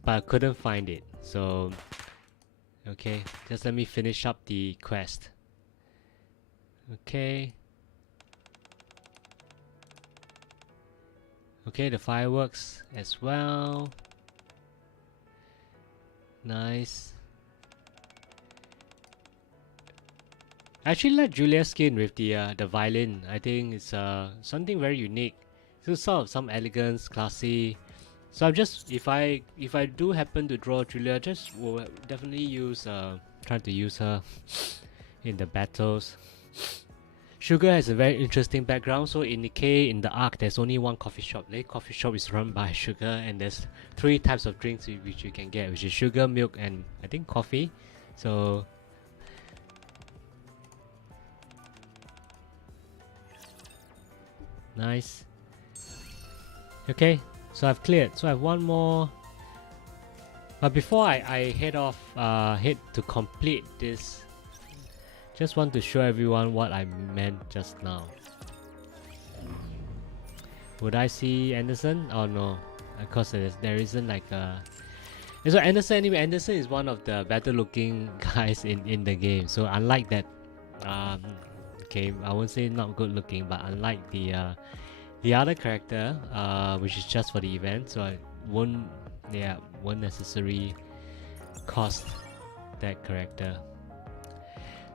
but I couldn't find it. So okay, just let me finish up the quest. Okay. Okay, the fireworks as well. Nice. I actually like Julia's skin with the violin. I think it's something very unique. So sort of some elegance, classy. So I'm just if I do happen to draw Julia, just will definitely use try to use her in the battles. Sugar has a very interesting background. So in Nikkei, in the arc, there's only one coffee shop. The coffee shop is run by Sugar, and there's 3 types of drinks which you can get, which is sugar, milk, and I think coffee. So nice. Okay, so I've cleared. So I have one more. But before I head off, head to complete this. Just want to show everyone what I meant just now. Would I see Anderson? Oh no, of course there isn't like a. So Anderson anyway. Anderson is one of the better looking guys in the game. So unlike that, okay, I won't say not good looking, but unlike the other character, which is just for the event, so I won't necessarily cost that character.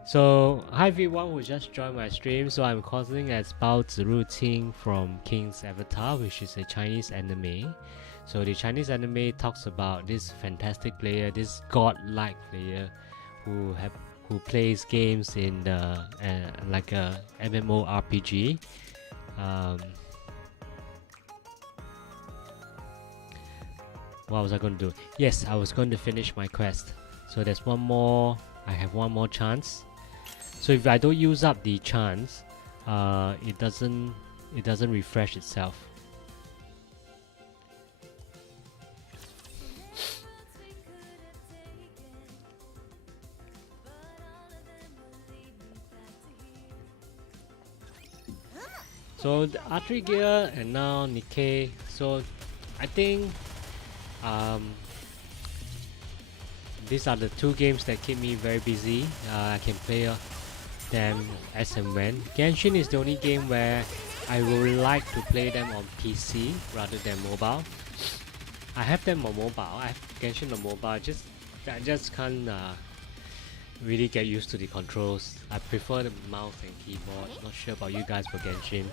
So hi everyone who just joined my stream. So I'm causing as Bao Ziru Qing from King's Avatar, which is a Chinese anime. So the Chinese anime talks about this fantastic player, this god-like player who plays games in the like a MMORPG. What was I going to do? Yes, I was going to finish my quest. So there's one more. I have one more chance. So if I don't use up the chance, it doesn't refresh itself. So the archery gear and now Nikkei. So I think these are the 2 games that keep me very busy. I can play them as and when. Genshin is the only game where I would like to play them on PC rather than mobile. I have them on mobile. I have Genshin on mobile. I just can't really get used to the controls. I prefer the mouse and keyboard. Not sure about you guys for Genshin.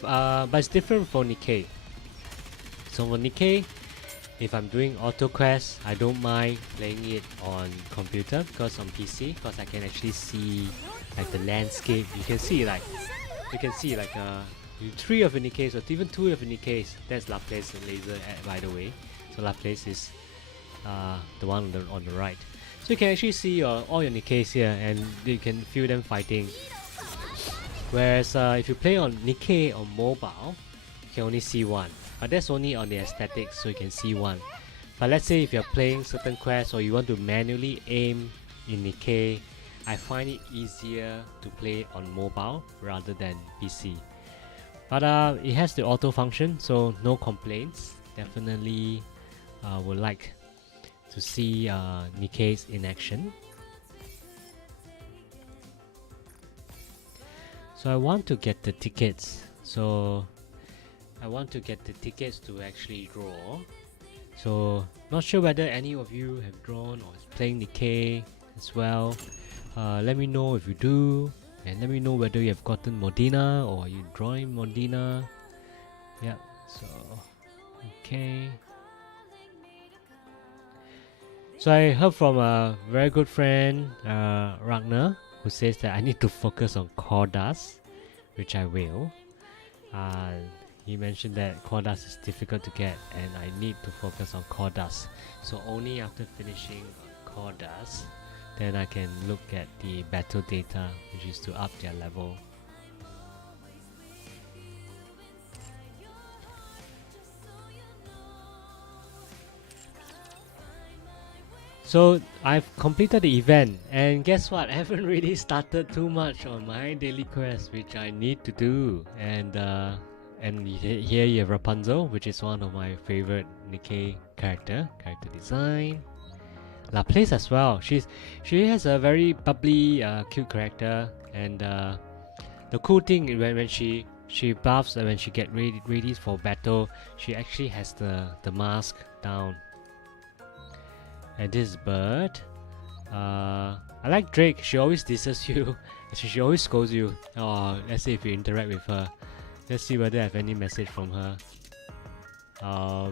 But it's different for Nikkei. So for Nikkei, if I'm doing auto quest, I don't mind playing it on computer because on PC, because I can actually see like the landscape. You can see like 3 of the Nikkeis or even 2 of the Nikkeis. That's Laplace laser by the way. So Laplace is the one on the right. So you can actually see all your Nikkeis here, and you can feel them fighting. Whereas if you play on Nikkei on mobile, you can only see one. But that's only on the aesthetics, so you can see one. But let's say if you're playing certain quests or you want to manually aim in Nikkei, I find it easier to play on mobile rather than PC. But it has the auto function, so no complaints. Definitely would like to see Nikkei's in action. So I want to get the tickets. So I want to get the tickets to actually draw. So not sure whether any of you have drawn or is playing Nikkei as well. Let me know if you do, and let me know whether you have gotten Modena or you drawing Modena. Yeah, so okay. So I heard from a very good friend, Ragnar, who says that I need to focus on core dust, which I will. He mentioned that core dust is difficult to get and I need to focus on core dust. So only after finishing core dust, then I can look at the battle data, which is to up their level. So I've completed the event, and guess what? I haven't really started too much on my daily quest, which I need to do. And here you have Rapunzel, which is one of my favorite Nikkei character design. Laplace as well. She has a very bubbly, cute character, and the cool thing when she buffs and when she get ready for battle, she actually has the mask down. And this bird, I like Drake. She always disses you. She always scolds you. Oh, let's see if you interact with her. Let's see whether I have any message from her.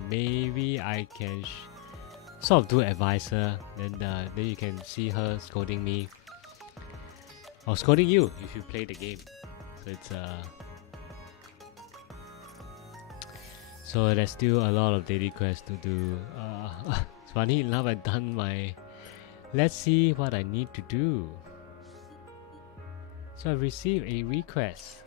Maybe I can sort of do advise her. Then you can see her scolding me or scolding you if you play the game. So it's so there's still a lot of daily quests to do. It's funny enough, I've done my. Let's see what I need to do. So I received a request.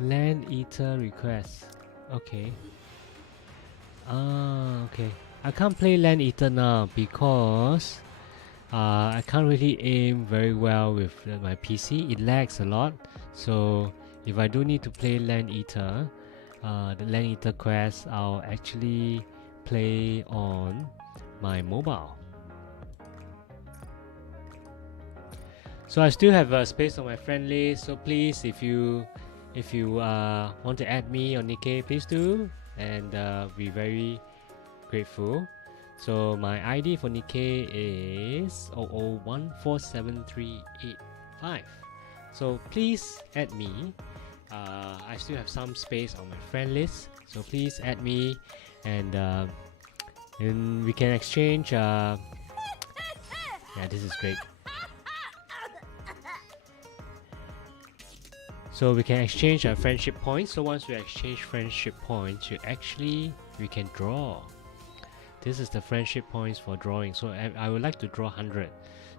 Land Eater request. Okay. Okay. I can't play Land Eater now because I can't really aim very well with my PC. It lags a lot. So if I do need to play Land Eater, the Land Eater quest, I'll actually play on my mobile. So I still have space on my friend list. So please, if you want to add me on Nikkei, please do, and be very grateful. So my ID for Nikkei is 00147385. So please add me. I still have some space on my friend list, so please add me, and we can exchange. Yeah, this is great. So we can exchange our friendship points. So once we exchange friendship points, we can draw. This is the friendship points for drawing. So I would like to draw 100.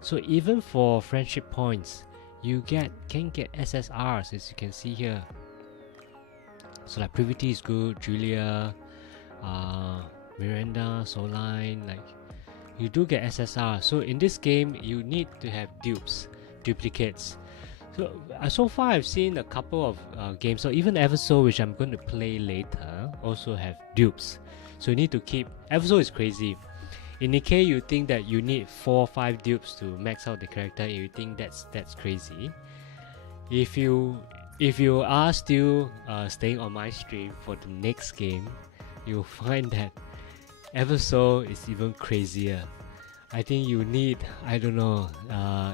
So even for friendship points, you can get SSRs, as you can see here. So like Privity is good, Julia, Miranda, Soline, like you do get SSR. So in this game, you need to have duplicates. So far I've seen a couple of games, so even Everso, which I'm going to play later, also have dupes. So you need to keep. Everso is crazy. In Nikkei, you think that you need 4 or 5 dupes to max out the character, and you think that's crazy. If you are still staying on my stream for the next game, you'll find that Everso is even crazier. I think you need, I don't know,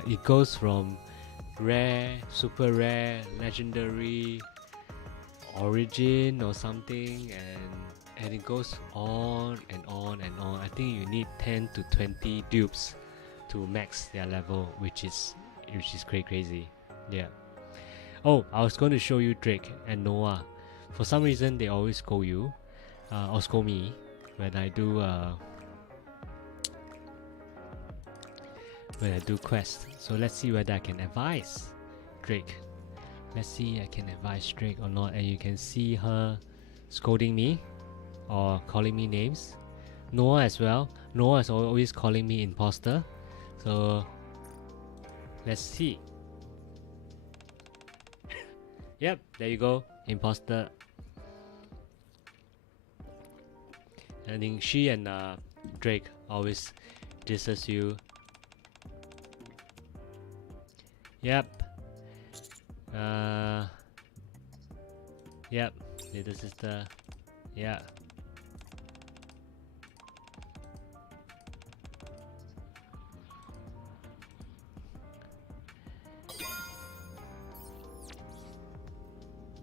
it goes from rare, super rare, legendary, origin or something, and it goes on and on and on. I think you need 10 to 20 dupes to max their level, which is crazy. Yeah. Oh, I was going to show you Drake and Noah. For some reason, they always scold you, or scold me when I do quests. So let's see whether I can advise Drake. Let's see I can advise Drake or not. And you can see her scolding me or calling me names. Noah as well. Noah is always calling me imposter. So let's see. Yep, there you go, imposter. I think she and Drake always disses you. Yep. Yep. Little sister. Yeah.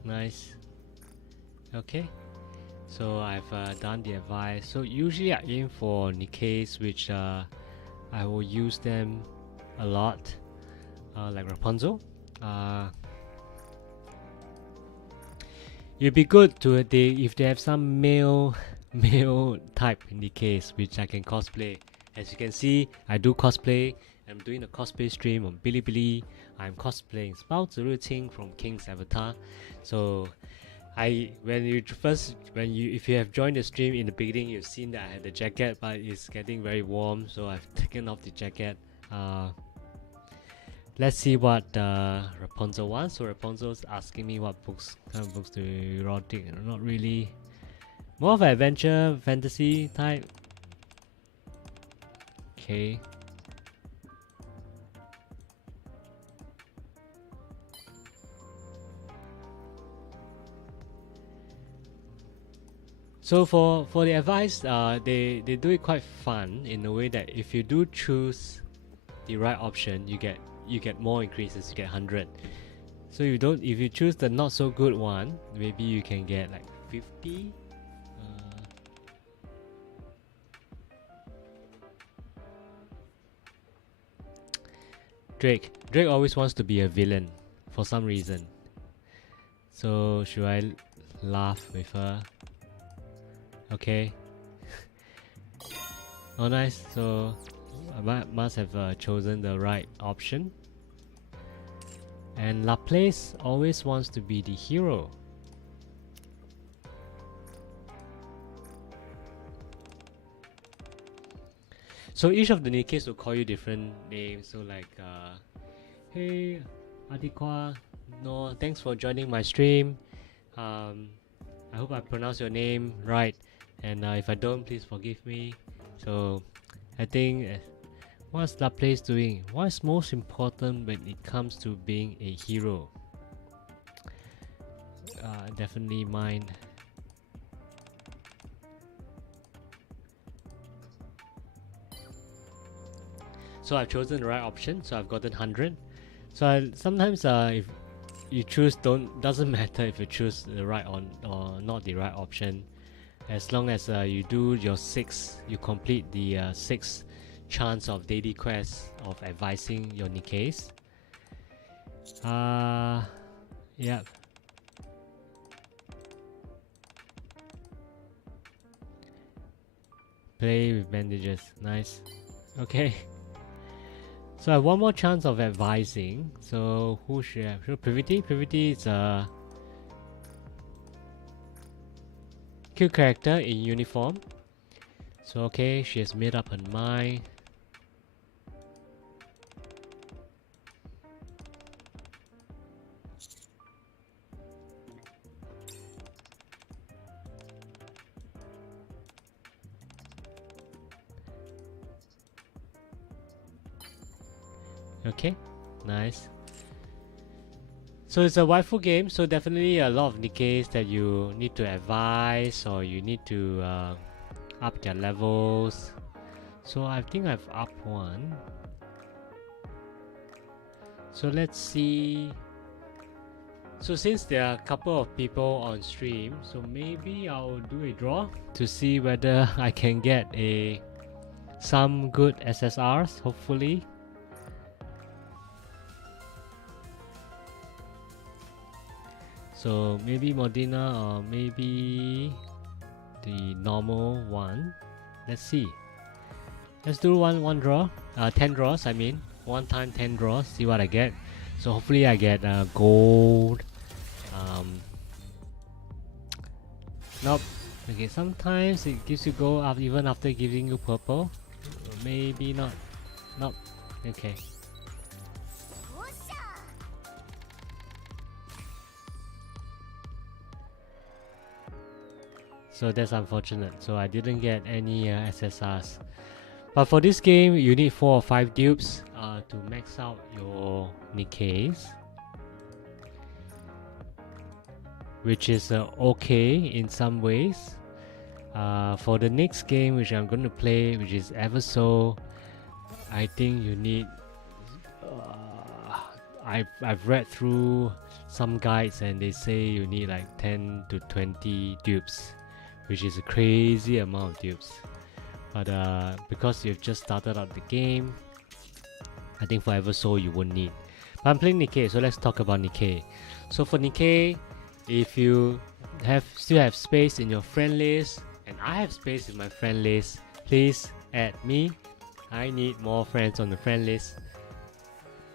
Nice. Okay. So I've done the advice. So usually I aim for Nikkeis, which I will use them a lot. Like Rapunzel. It'd be good to if they have some male type in the case, which I can cosplay. As you can see, I do cosplay. I'm doing a cosplay stream on Bilibili. I'm cosplaying 包子入侵 from King's Avatar. So if you have joined the stream in the beginning, you've seen that I had the jacket, but it's getting very warm, so I've taken off the jacket. Let's see what Rapunzel wants. So Rapunzel's asking me what kind of books do you erotic? Not really. More of an adventure, fantasy type. Okay. So for the advice, they do it quite fun in a way that if you do choose the right option, you get more increases. You get 100. So if you choose the not so good one, maybe you can get like 50. Drake always wants to be a villain for some reason. So should I laugh with her? Okay. Oh nice, so I must have chosen the right option. And Laplace always wants to be the hero. So each of the Nikkeis will call you different names. So like, hey, Adikwa, no, thanks for joining my stream. I hope I pronounced your name right. And if I don't, please forgive me. So I think, what's Laplace doing? What's most important when it comes to being a hero? Definitely mine. So I've chosen the right option, so I've gotten 100. So sometimes if you choose, doesn't matter if you choose the right or not the right option, as long as you do your 6, you complete the 6 chance of daily quests of advising your Nikkeis. Yeah. Play with bandages, nice. Okay. So I have one more chance of advising. So who should I have? Sure, Privity. Privity is a cute character in uniform. So okay, she has made up her mind. Okay, nice. So it's a waifu game, so definitely a lot of Nikkeis that you need to advise or you need to up their levels. So I think I've upped one. So let's see. So since there are a couple of people on stream, so maybe I'll do a draw to see whether I can get some good SSRs, hopefully. So maybe Modena or maybe the normal one. Let's see. Let's do one draw. 10 draws, I mean. 1 time 10 draws. See what I get. So hopefully I get gold. Nope. Okay, sometimes it gives you gold even after giving you purple. Maybe not. Nope. Okay. So that's unfortunate. So I didn't get any SSRs. But for this game, you need 4 or 5 dupes to max out your Nikkeis, which is okay in some ways. For the next game, which I'm going to play, which is Everso, I think you need. I've read through some guides and they say you need like 10 to 20 dupes, which is a crazy amount of dupes. But because you've just started out the game, I think for Everso you won't need. But I'm playing Nikkei, so let's talk about Nikkei. So for Nikkei, if you still have space in your friend list, and I have space in my friend list, please add me. I need more friends on the friend list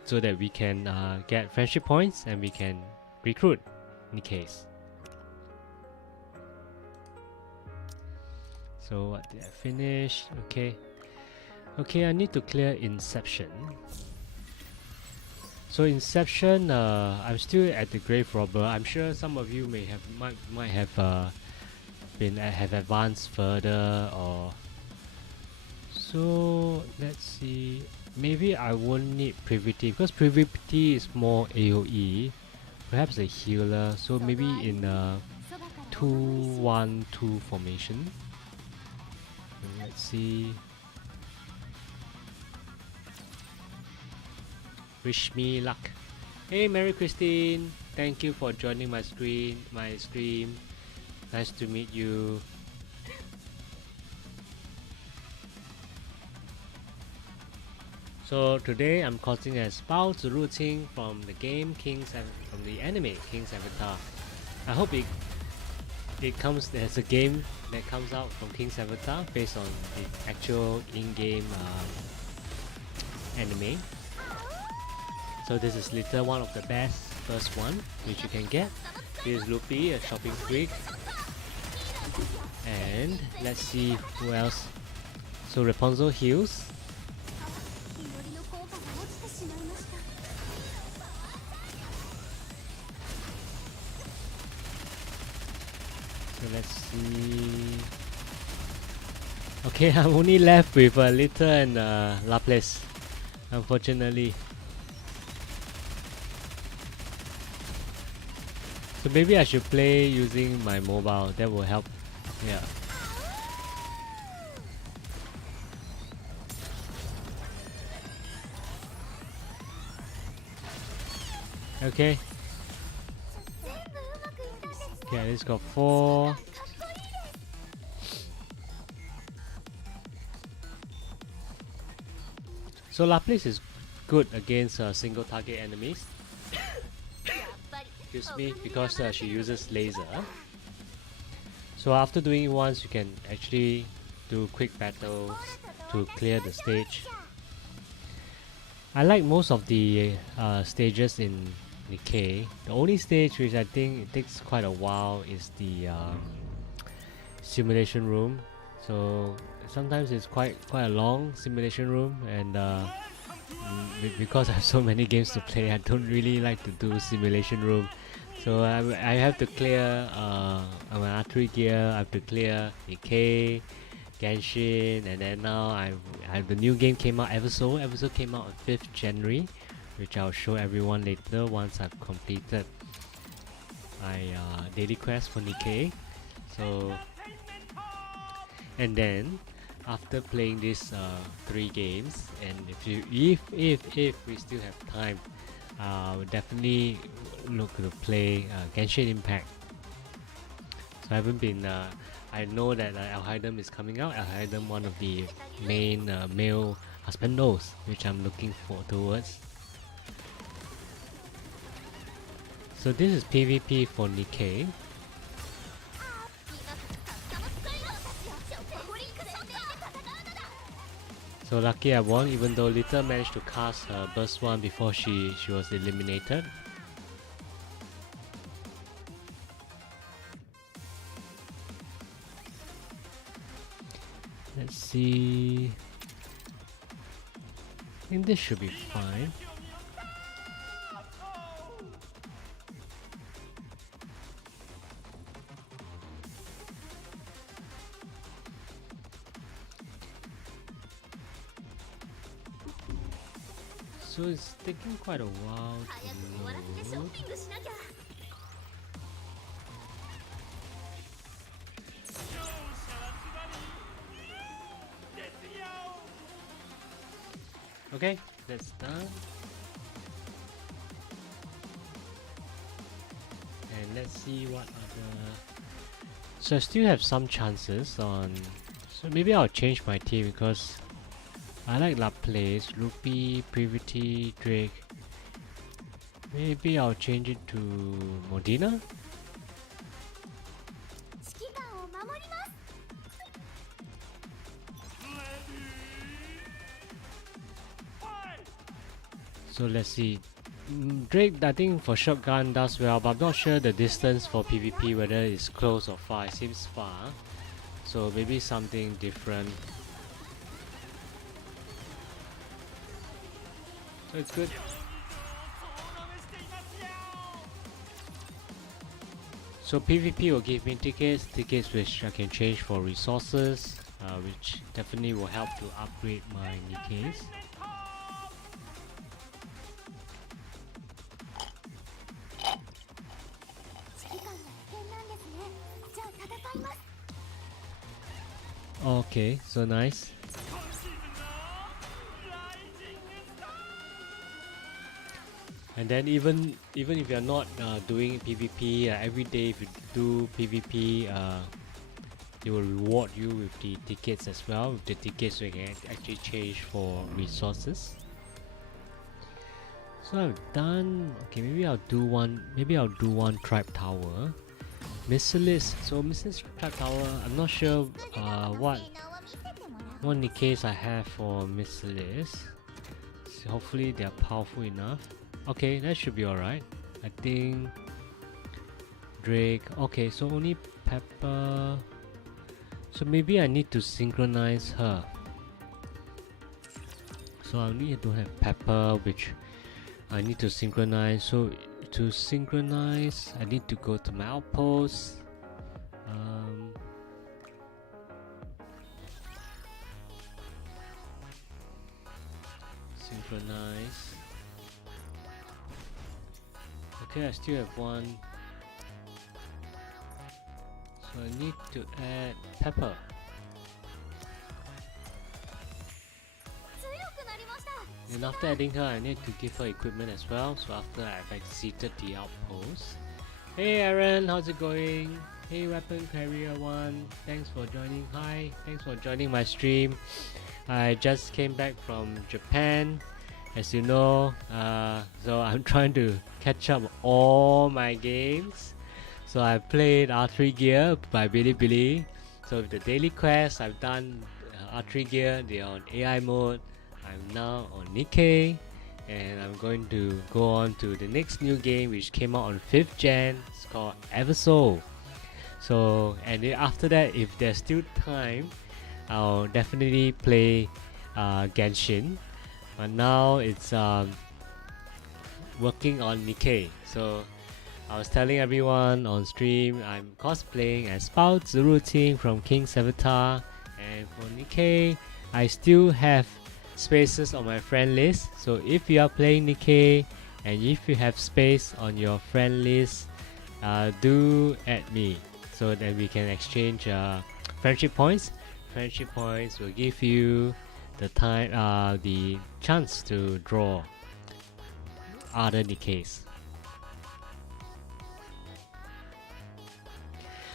so that we can get friendship points and we can recruit Nikkeis. So what did I finish? Okay. Okay, I need to clear Inception. So Inception, I'm still at the Grave Robber. I'm sure some of you might have have advanced further, or so. Let's see. Maybe I won't need Privity because Privity is more AOE. Perhaps a healer. So maybe in a 2-1-2 formation. Let's see. Wish me luck. Hey, Mary Christine. Thank you for joining my stream. Nice to meet you. So today I'm casting as Bao Ziruqing from the game from the anime King's Avatar. I hope there's a game that comes out from King's Avatar based on the actual in-game anime. So this is literally one of the best first one which you can get. Here's Luffy, a shopping freak. And let's see who else. So Rapunzel heals. So let's see. Okay, I'm only left with Litter and Lapis, unfortunately. So maybe I should play using my mobile, that will help. Yeah. Okay. Okay, let's go 4. So Lapis is good against single target enemies. Excuse me, because she uses laser. So after doing it once, you can actually do quick battles to clear the stage. I like most of the stages in Nikkei. The only stage which I think it takes quite a while is the simulation room. So sometimes it's quite a long simulation room, and because I have so many games to play, I don't really like to do simulation room. So I have to clear my archery gear. I have to clear Nikkei, Genshin, and then now I have the new game came out. Episode came out on 5th January, which I'll show everyone later once I've completed my daily quest for Nikkei. So, and then after playing these 3 games, and if we still have time, we'll definitely look to play Genshin Impact. So I haven't been. I know that Alhaidam is coming out. Alhaidam, one of the main male husbandos, which I'm looking towards. So this is PvP for Nikkei. So lucky I won, even though Little managed to cast her burst one before she was eliminated. Let's see. I think this should be fine. So it's taking quite a while to load. Okay, that's done. And let's see what other. So I still have some chances on. So maybe I'll change my team because I like Laplace, Rupee, Privity, Drake. Maybe I'll change it to Modena. So let's see. Drake, I think for shotgun does well, but I'm not sure the distance for PvP whether it's close or far. It seems far. So maybe something different. So it's good. So PvP will give me tickets which I can change for resources, which definitely will help to upgrade my Nikkeis. Okay, so nice. And then even if you're not doing PvP every day, if you do PvP, they will reward you with the tickets as well. With the tickets, you can actually change for resources. So I've done. Okay, maybe I'll do one. Maybe I'll do one tribe tower. Missilis. So Missilis tribe tower. I'm not sure what Nikkeis I have for Missilis. So hopefully they're powerful enough. Okay, that should be alright. I think Drake. Okay, so only Pepper. So maybe I need to synchronize her. So I need to have Pepper, which I need to synchronize. So to synchronize, I need to go to my outpost. Synchronize. Okay, I still have one. So I need to add Pepper. And after adding her, I need to give her equipment as well. So after I've exited the outpost. Hey Aaron, how's it going? Hey Weapon Carrier 1, thanks for joining. Hi, thanks for joining my stream. I just came back from Japan, as you know. So I'm trying to catch up all my games. So I played R3 Gear by Bilibili. So with the daily quest, I've done R3 Gear. They're on AI mode. I'm now on Nikkei, and I'm going to go on to the next new game which came out on 5th Jan. It's called Eversoul. So, and then after that, if there's still time, I'll definitely play Genshin. But now it's working on Nikkei. So I was telling everyone on stream I'm cosplaying as Spout Zuru from King's Avatar, and for Nikkei I still have spaces on my friend list. So if you are playing Nikkei and if you have space on your friend list, do add me so that we can exchange friendship points. Friendship points will give you the chance to draw other Nikkeis.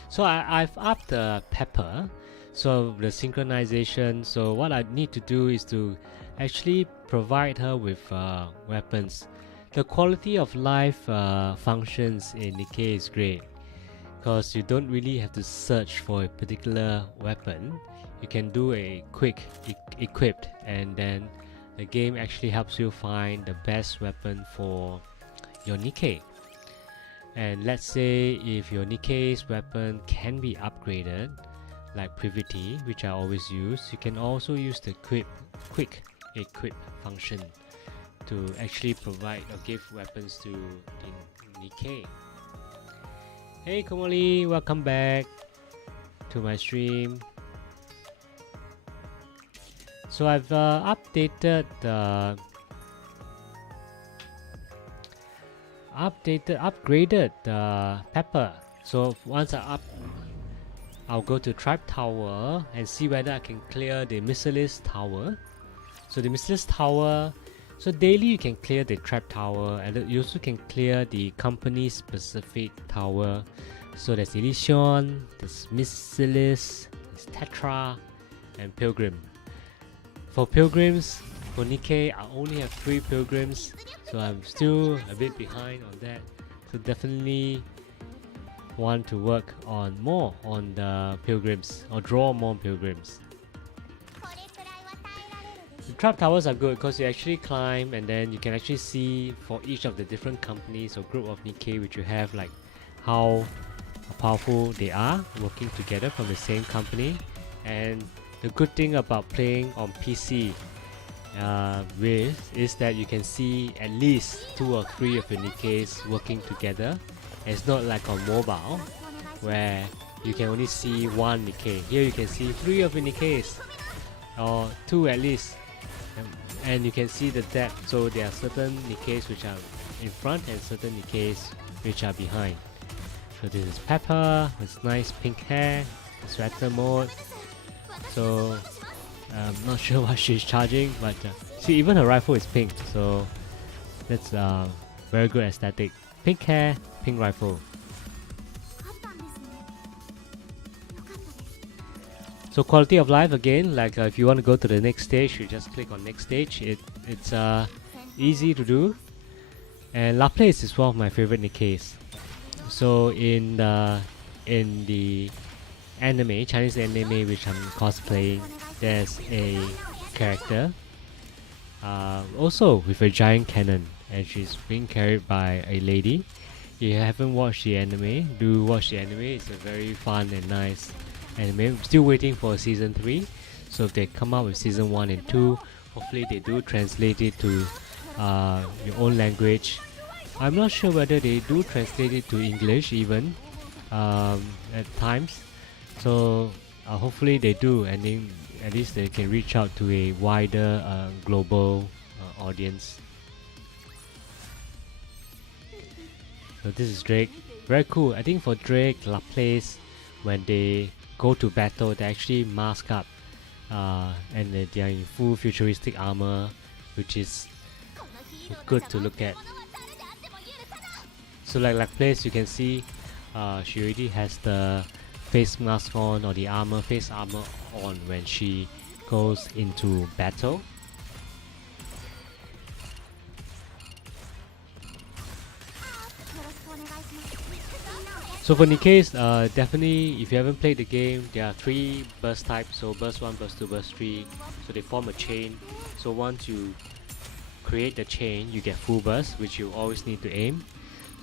So I've upped the Pepper, so the synchronization. So what I need to do is to actually provide her with weapons. The quality of life functions in Nikkei is great because you don't really have to search for a particular weapon. You can do a quick equipped, and then the game actually helps you find the best weapon for your Nikkei. And let's say if your Nikkei's weapon can be upgraded, like Privity, which I always use, you can also use the quick equip function to actually provide or give weapons to the Nikkei. Hey Komoli, welcome back to my stream. So I've upgraded the Pepper. So once I'll go to Tribe Tower and see whether I can clear the Missilis Tower. So the Missilis Tower, so daily you can clear the Tribe Tower, and you also can clear the company specific tower. So there's Elysion, there's Missilis, there's Tetra, and Pilgrim. For Pilgrims, for Nikkei, I only have 3 Pilgrims, so I'm still a bit behind on that. So definitely want to work on more on the Pilgrims, or draw more Pilgrims. The trap towers are good because you actually climb, and then you can actually see for each of the different companies or group of Nikkei which you have, like how how powerful they are working together from the same company. And the good thing about playing on PC is that you can see at least 2 or 3 of your Nikkeis working together. And it's not like on mobile where you can only see 1 Nikkei. Here you can see 3 of your Nikkeis, or 2 at least, and you can see the depth. So there are certain Nikkeis which are in front and certain Nikkeis which are behind. So this is Pepper with nice pink hair, sweater mode. So I'm not sure what she's charging, but see, even her rifle is pink, so that's very good aesthetic. Pink hair, pink rifle. So quality of life again, like if you want to go to the next stage, you just click on next stage. It's easy to do. And Laplace is one of my favorite Nikkeis. So in the anime, Chinese anime which I'm cosplaying, there's a character also with a giant cannon, and she's being carried by a lady. If you haven't watched the anime, do watch the anime. It's a very fun and nice anime. I'm still waiting for season 3. So if they come out with season 1 and 2, hopefully they do translate it to your own language. I'm not sure whether they do translate it to English even at times. So hopefully they do, and then at least they can reach out to a wider global audience. So this is Drake. Very cool. I think for Drake, Laplace, when they go to battle, they actually mask up and they are in full futuristic armor, which is good to look at. So like Laplace, you can see she already has the face mask on, or the face armor on when she goes into battle. So for Nikkeis, definitely if you haven't played the game, there are 3 burst types. So burst 1, burst 2, burst 3. So they form a chain. So once you create the chain, you get full burst, which you always need to aim.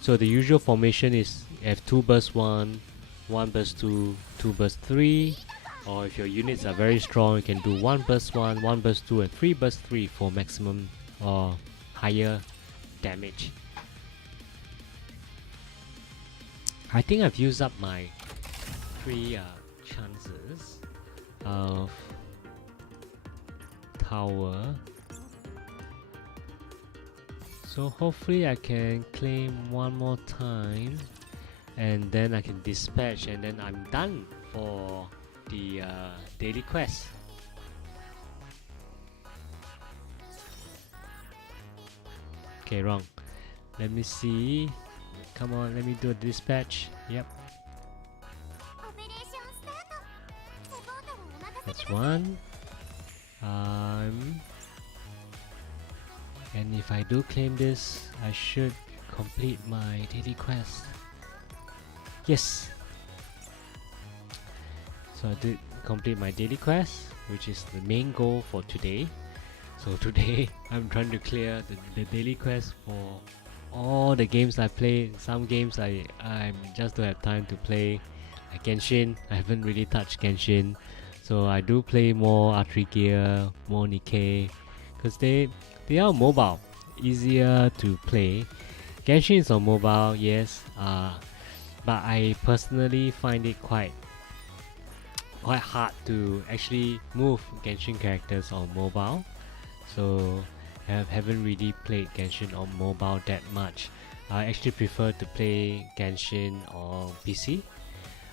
So the usual formation is you have 2 burst 1, 1 burst 2, 2 burst 3. Or if your units are very strong, you can do 1 burst 1, 1 burst 2 and 3 burst 3 for maximum or higher damage. I think I've used up my 3 chances of tower. So hopefully I can claim 1 more time, and then I can dispatch, and then I'm done for the daily quest. Okay, wrong. Let me see. Come on, let me do a dispatch. Yep. That's 1. And if I do claim this, I should complete my daily quest. Yes! So I did complete my daily quest, which is the main goal for today. So today, I'm trying to clear the daily quest for all the games I played. Some games I just don't have time to play, like Genshin. I haven't really touched Genshin, so I do play more archery gear, more Nikkei, because they are mobile, easier to play. Genshin is on mobile, yes, but I personally find it quite hard to actually move Genshin characters on mobile. So I haven't really played Genshin on mobile that much. I actually prefer to play Genshin on PC.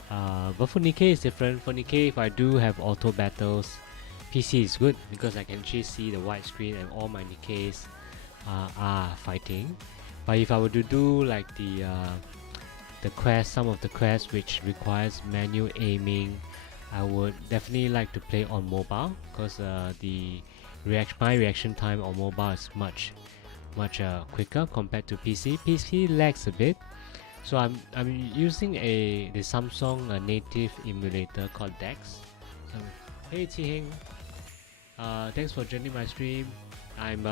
But for Nikkei it's different. For Nikkei, if I do have auto battles, PC is good because I can actually see the white screen and all my Nikkeis are fighting. But if I were to do like the quest, some of the quests which requires manual aiming, I would definitely like to play on mobile, because my reaction time on mobile is much quicker compared to PC. PC lags a bit, so I'm using the Samsung native emulator called Dex. So, hey Chiheng, thanks for joining my stream. I'm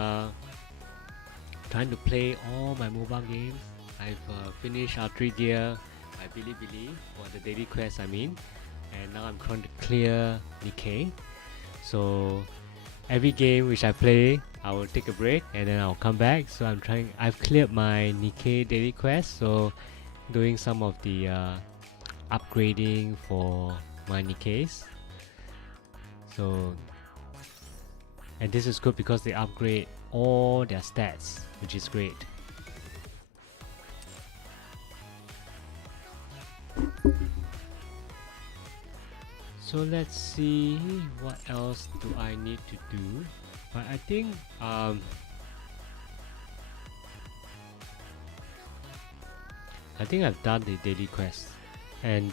trying to play all my mobile games. I've finished Archery Gear, by Bilibili for the daily quest, I mean. And now I'm trying to clear Nikkei. So every game which I play, I will take a break and then I'll come back. So I've cleared my Nikkei daily quest, so doing some of the upgrading for my Nikkeis. So, and this is good because they upgrade all their stats, which is great. So let's see what else do I need to do. But I think I've done the daily quest, and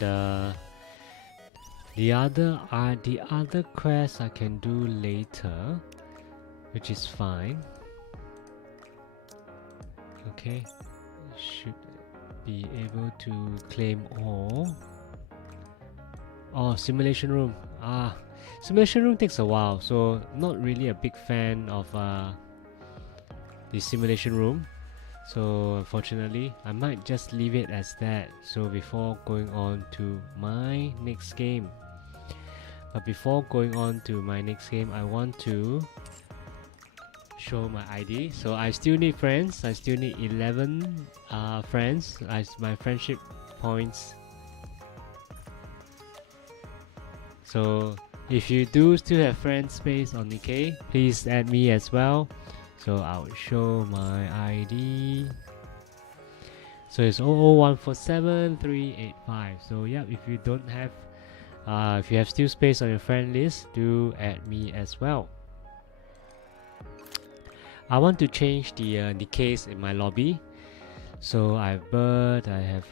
the other quest I can do later, which is fine. Okay, should be able to claim all. Oh, simulation room. Simulation room takes a while, so not really a big fan of the simulation room. So unfortunately, I might just leave it as that. So before going on to my next game. But before going on to my next game, I want to show my ID. So I still need friends. I still need 11 friends as my friendship points. So if you do still have friend space on Nikkei, please add me as well. So I'll show my ID. So it's 00147-385. So yeah, if you don't have if you have still space on your friend list, do add me as well. I want to change the Nikkeis in my lobby. So I have Bird, I have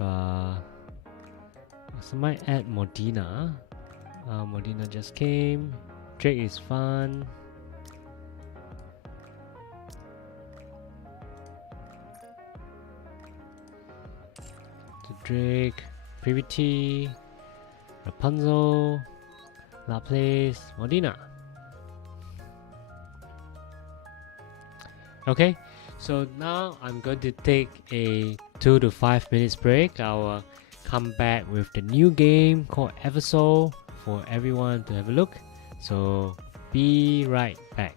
so I might add Modena. Modena just came. Drake is fun. To Drake, Privity, Rapunzel, Laplace, Modena. Okay, so now I'm going to take a 2 to 5 minutes break. I'll come back with the new game called Eversoul for everyone to have a look. So be right back.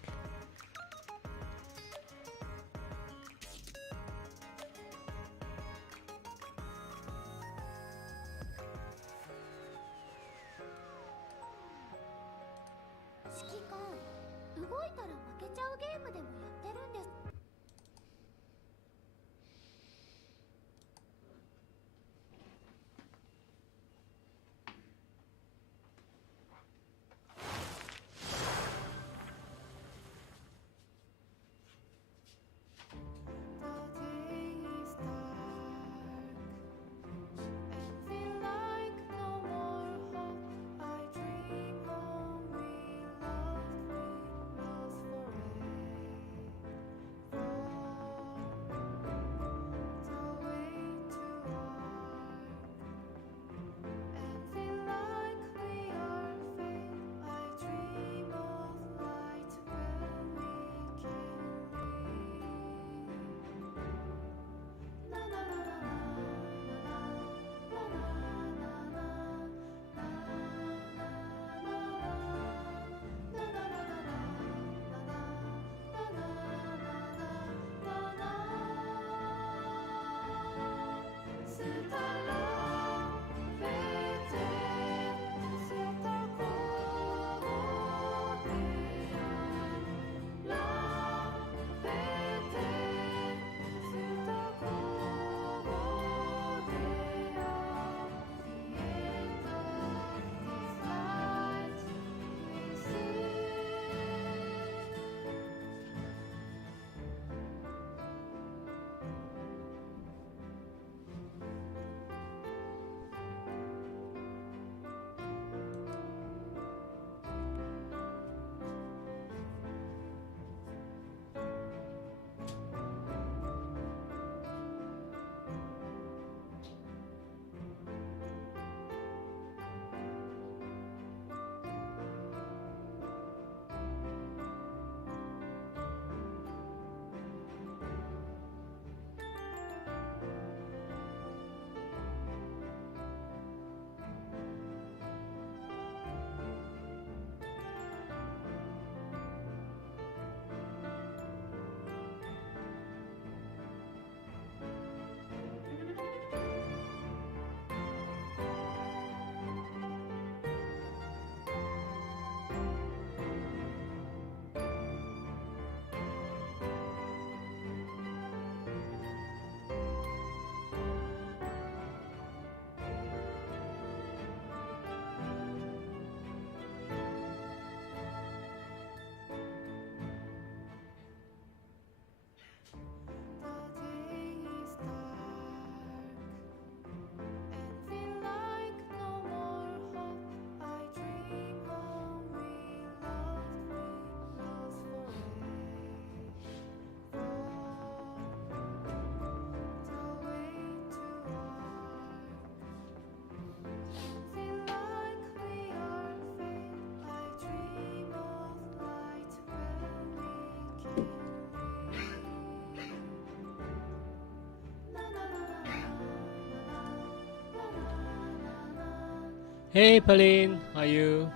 Hey Pauline, how are you?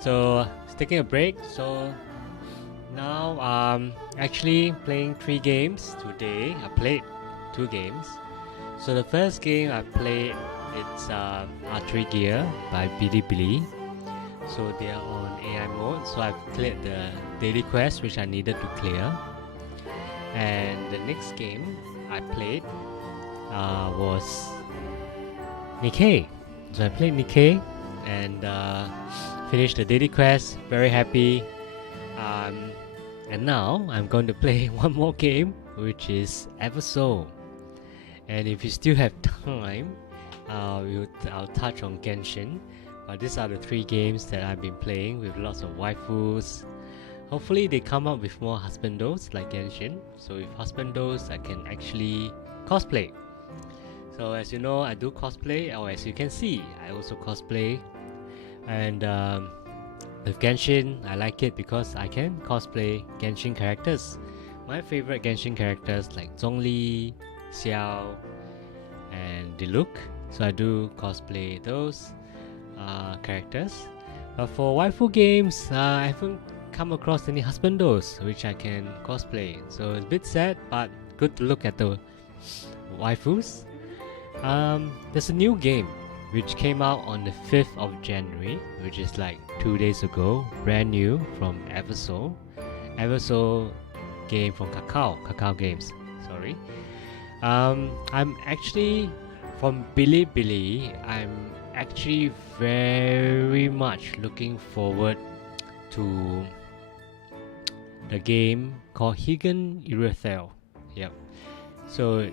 So, taking a break. So now actually playing 3 games today. I played 2 games. So the first game I played, it's Archery Gear by Bilibili. So they are on AI mode. So I've cleared the daily quest which I needed to clear. And the next game I played was Nikkei. So I played Nikkei and finished the daily quest. Very happy. And now I'm going to play one more game, which is Eversoul. And if you still have time, I'll touch on Genshin. But these are the 3 games that I've been playing with lots of waifus. Hopefully they come up with more husbandos like Genshin. So with husbandos, I can actually cosplay. So as you know, I do cosplay, or as you can see, I also cosplay. And with Genshin, I like it because I can cosplay Genshin characters. My favorite Genshin characters like Zhongli, Xiao, and Diluc. So I do cosplay those characters. But for waifu games, I haven't come across any husbandos which I can cosplay. So it's a bit sad, but good to look at the waifus. There's a new game which came out on the 5th of January, which is like 2 days ago, brand new from Eversoul. Eversoul game from Kakao Games, sorry. I'm actually from Bilibili. I'm actually very much looking forward to the game called Hidden Iruthel. Yep. So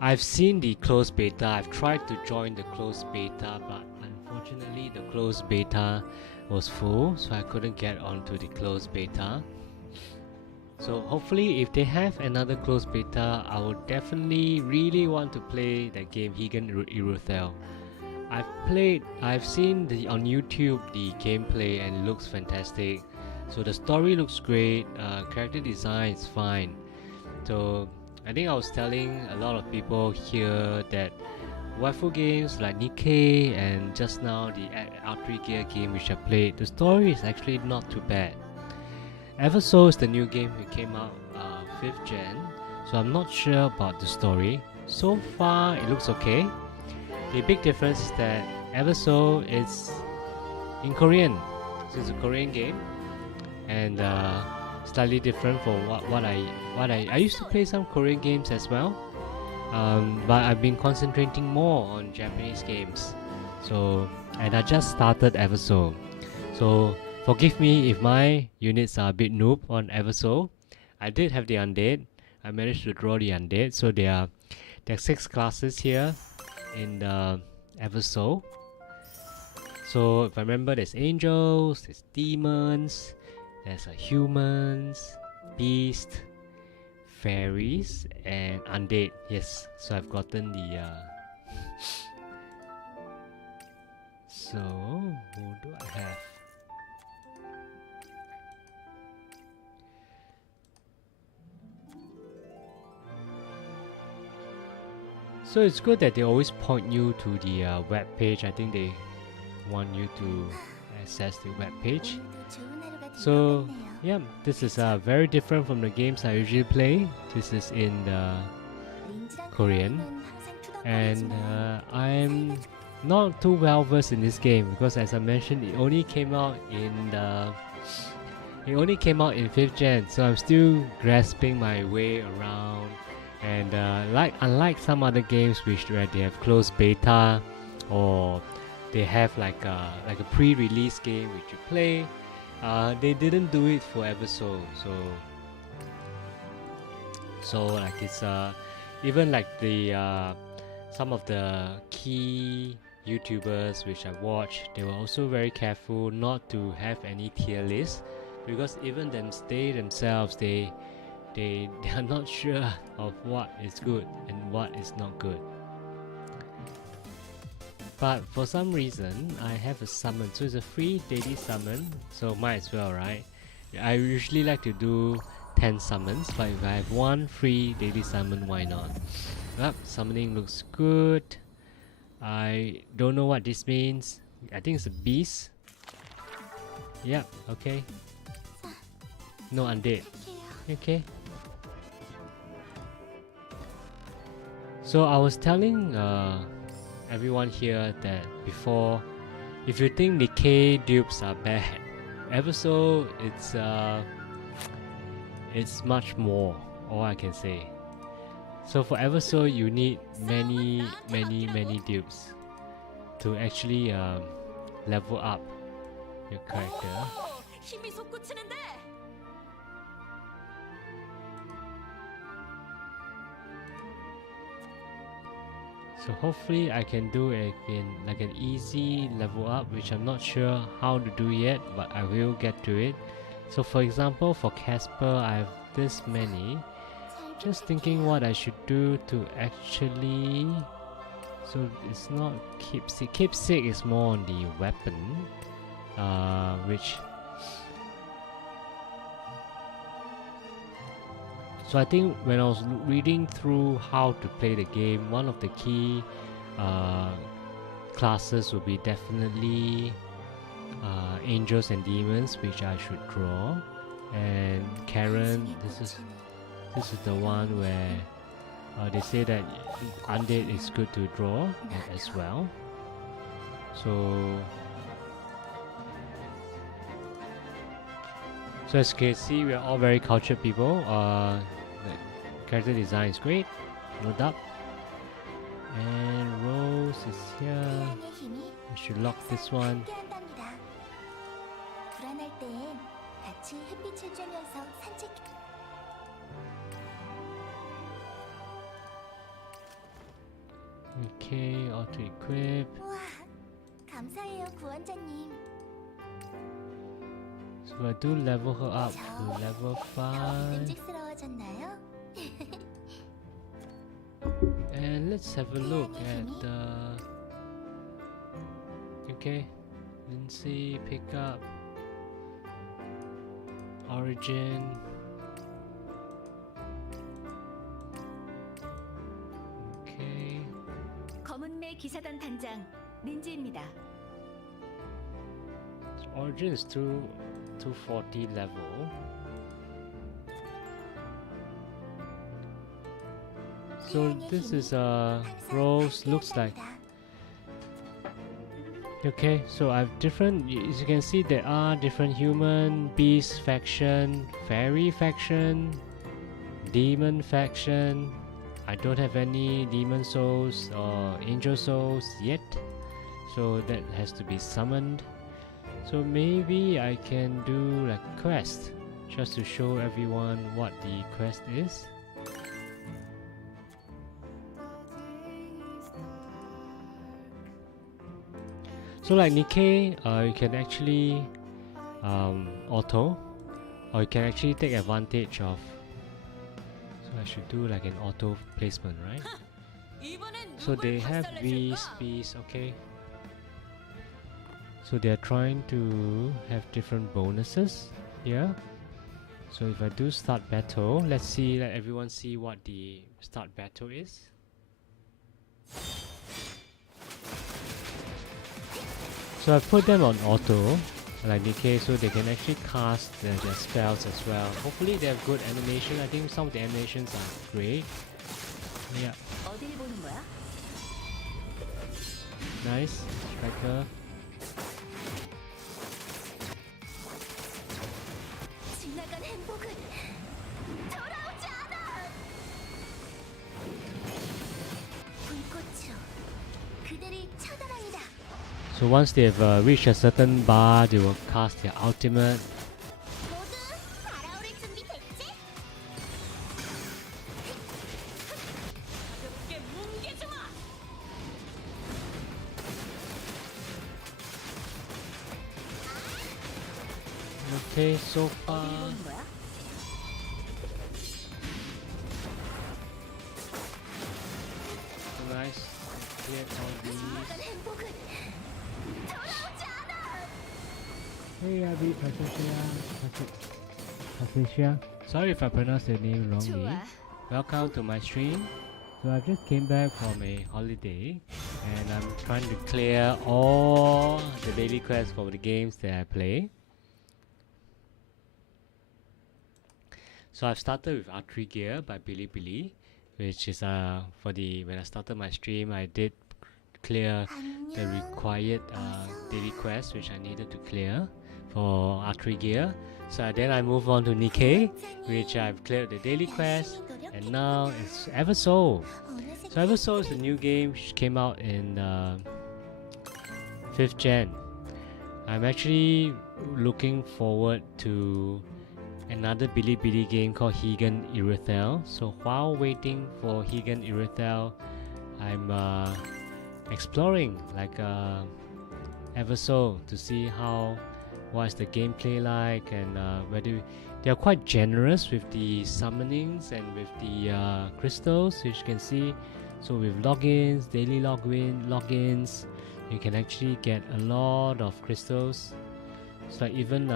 I've seen the closed beta. I've tried to join the closed beta, but unfortunately the closed beta was full, so I couldn't get onto the closed beta. So hopefully if they have another closed beta, I would definitely really want to play that game Hidden Iruthel. I've seen on YouTube the gameplay and it looks fantastic. So the story looks great, character design is fine. So I think I was telling a lot of people here that waifu games like Nikkei and just now the Archery Gear game which I played, the story is actually not too bad. Eversoul is the new game that came out 5th Gen, so I'm not sure about the story. So far it looks okay. The big difference is that Eversoul is in Korean, so it's a Korean game and slightly different from what I used to play some Korean games as well, but I've been concentrating more on Japanese games. So and I just started Eversoul, so forgive me if my units are a bit noob on Eversoul. I did have the undead. I managed to draw the undead, so there are 6 classes here in the Eversoul. So if I remember, there's angels, there's demons, there's humans, beast, fairies, and undead. Yes, so I've gotten the so who do I have? So it's good that they always point you to the web page. I think they want you to access the web page. So yeah, this is very different from the games I usually play. This is in the Korean, and I'm not too well versed in this game because, as I mentioned, it only came out in 5th Gen, so I'm still grasping my way around. And unlike some other games where they have closed beta or they have like a pre-release game which you play, they didn't do it for Eversoul. So like it's even like the some of the key YouTubers which I watch, they were also very careful not to have any tier list, because even they themselves they are not sure of what is good and what is not good. But for some reason I have a summon, so it's a free daily summon, so might as well, right? I usually like to do 10 summons, but if I have one free daily summon, why not? Summoning looks good. I don't know what this means. I think it's a beast. Yeah, okay. No undead. Okay. So I was telling everyone here that before, if you think Nikkei dupes are bad, Everso it's much more. All I can say. So for Everso, you need many dupes to actually level up your character. So hopefully I can do like an easy level up, which I'm not sure how to do yet, but I will get to it. So for example, for Casper, I have this many. Just thinking what I should do to actually... So it's not keepsake. Keepsake is more on the weapon, which... So I think when I was reading through how to play the game, one of the key classes would be definitely angels and demons, which I should draw. And Karen, this is the one where they say that undead is good to draw as well. So as you can see, we are all very cultured people. The character design is great, no doubt. And Rose is here. I should lock this one. Okay, auto equip. So I do level her up to level 5. And let's have a look at the... Okay, Lindsay, pick up. Origin. Okay. 검은매 기사단 단장 린지입니다. So Origin is 240 level. So this is Rose, looks like. Okay, so I have different, as you can see, there are different human, beast faction, fairy faction, demon faction. I don't have any demon souls or angel souls yet, so that has to be summoned. So maybe I can do like quest, just to show everyone what the quest is. So like Nikkei, you can actually auto, or you can actually take advantage of. So I should do like an auto placement, right? So they have these, okay. So they are trying to have different bonuses here. So if I do start battle, let everyone see what the start battle is. So I put them on auto, like Nikkei, so they can actually cast their spells as well. Hopefully they have good animation. I think some of the animations are great. Yeah. Nice. Striker. So once they've reached a certain bar, they will cast their ultimate. Okay, so far. Nice. Clear all these. Hey Abby, Patricia. Sorry if I pronounced your name wrongly. Welcome to my stream. So I just came back from a holiday and I'm trying to clear all the daily quests for the games that I play. So I've started with Archery Gear by Bilibili, which is when I started my stream I did clear the required daily quest which I needed to clear for Archery Gear. So then I move on to Nikkei, which I've cleared the daily quest, and now it's Eversoul. So Eversoul is a new game which came out in 5th Gen. I'm actually looking forward to another Bilibili game called Higan Irithel. So while waiting for Higan Irithel, I'm exploring like Eversoul to see what's the gameplay like, and whether they are quite generous with the summonings and with the crystals, which you can see. So with logins, daily logins, you can actually get a lot of crystals. It's like even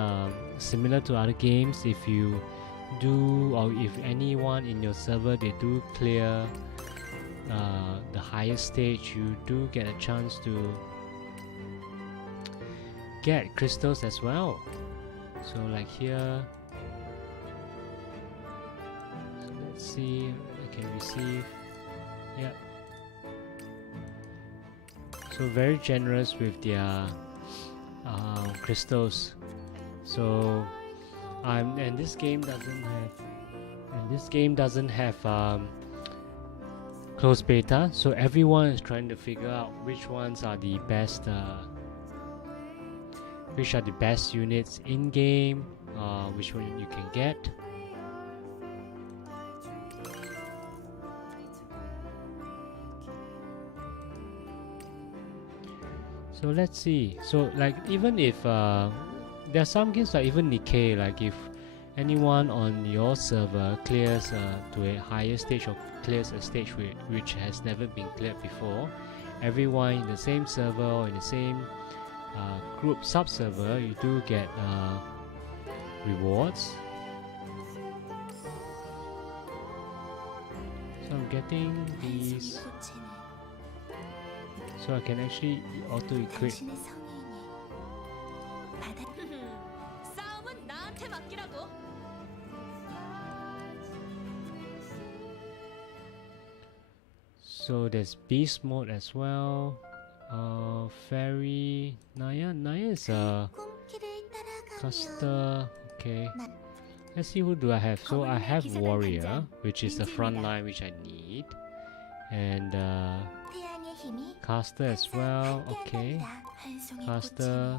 similar to other games, if you do, or if anyone in your server they do clear the highest stage, you do get a chance to get crystals as well. So like here, so let's see, I can receive, yeah. So very generous with their crystals. So and this game doesn't have closed beta, so everyone is trying to figure out which ones are the best units in game, which one you can get. So let's see. So like even if there are some games like even Nikkei, like if anyone on your server clears to a higher stage or clears a stage which has never been cleared before, everyone in the same server or in the same group sub-server, you do get rewards. So I'm getting these, so I can actually auto-equip. So there's beast mode as well. Fairy Naya is a caster. Okay, let's see, who do I have. So I have warrior, which is the front line which I need, and caster as well. Okay, caster,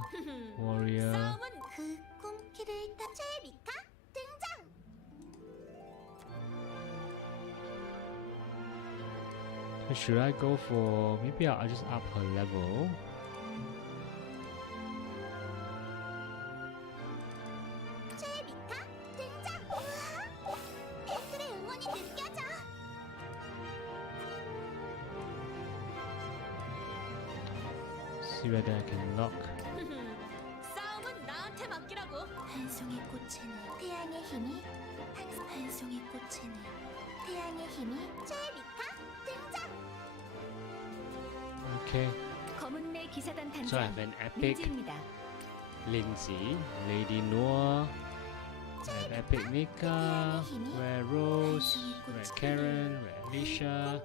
warrior. So should I go for, maybe I'll just up her level. See whether I can lock. Okay. So I have an epic Lindsay, Lady Noah, I have epic Mika, Rare Rose, Rare Karen, Rare Alicia.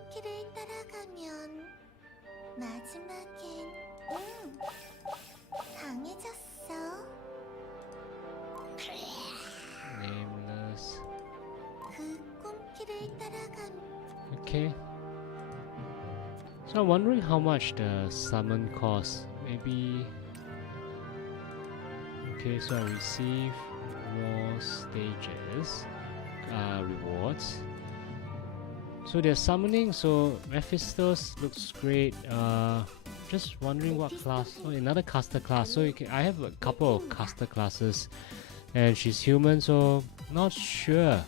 Nameless. Okay. So I'm wondering how much the summon costs. Maybe. Okay, so I receive more stages, rewards. So they're summoning. So Mephistos looks great. Just wondering what class. Oh, another caster class. So I have a couple of caster classes, and she's human. So not sure.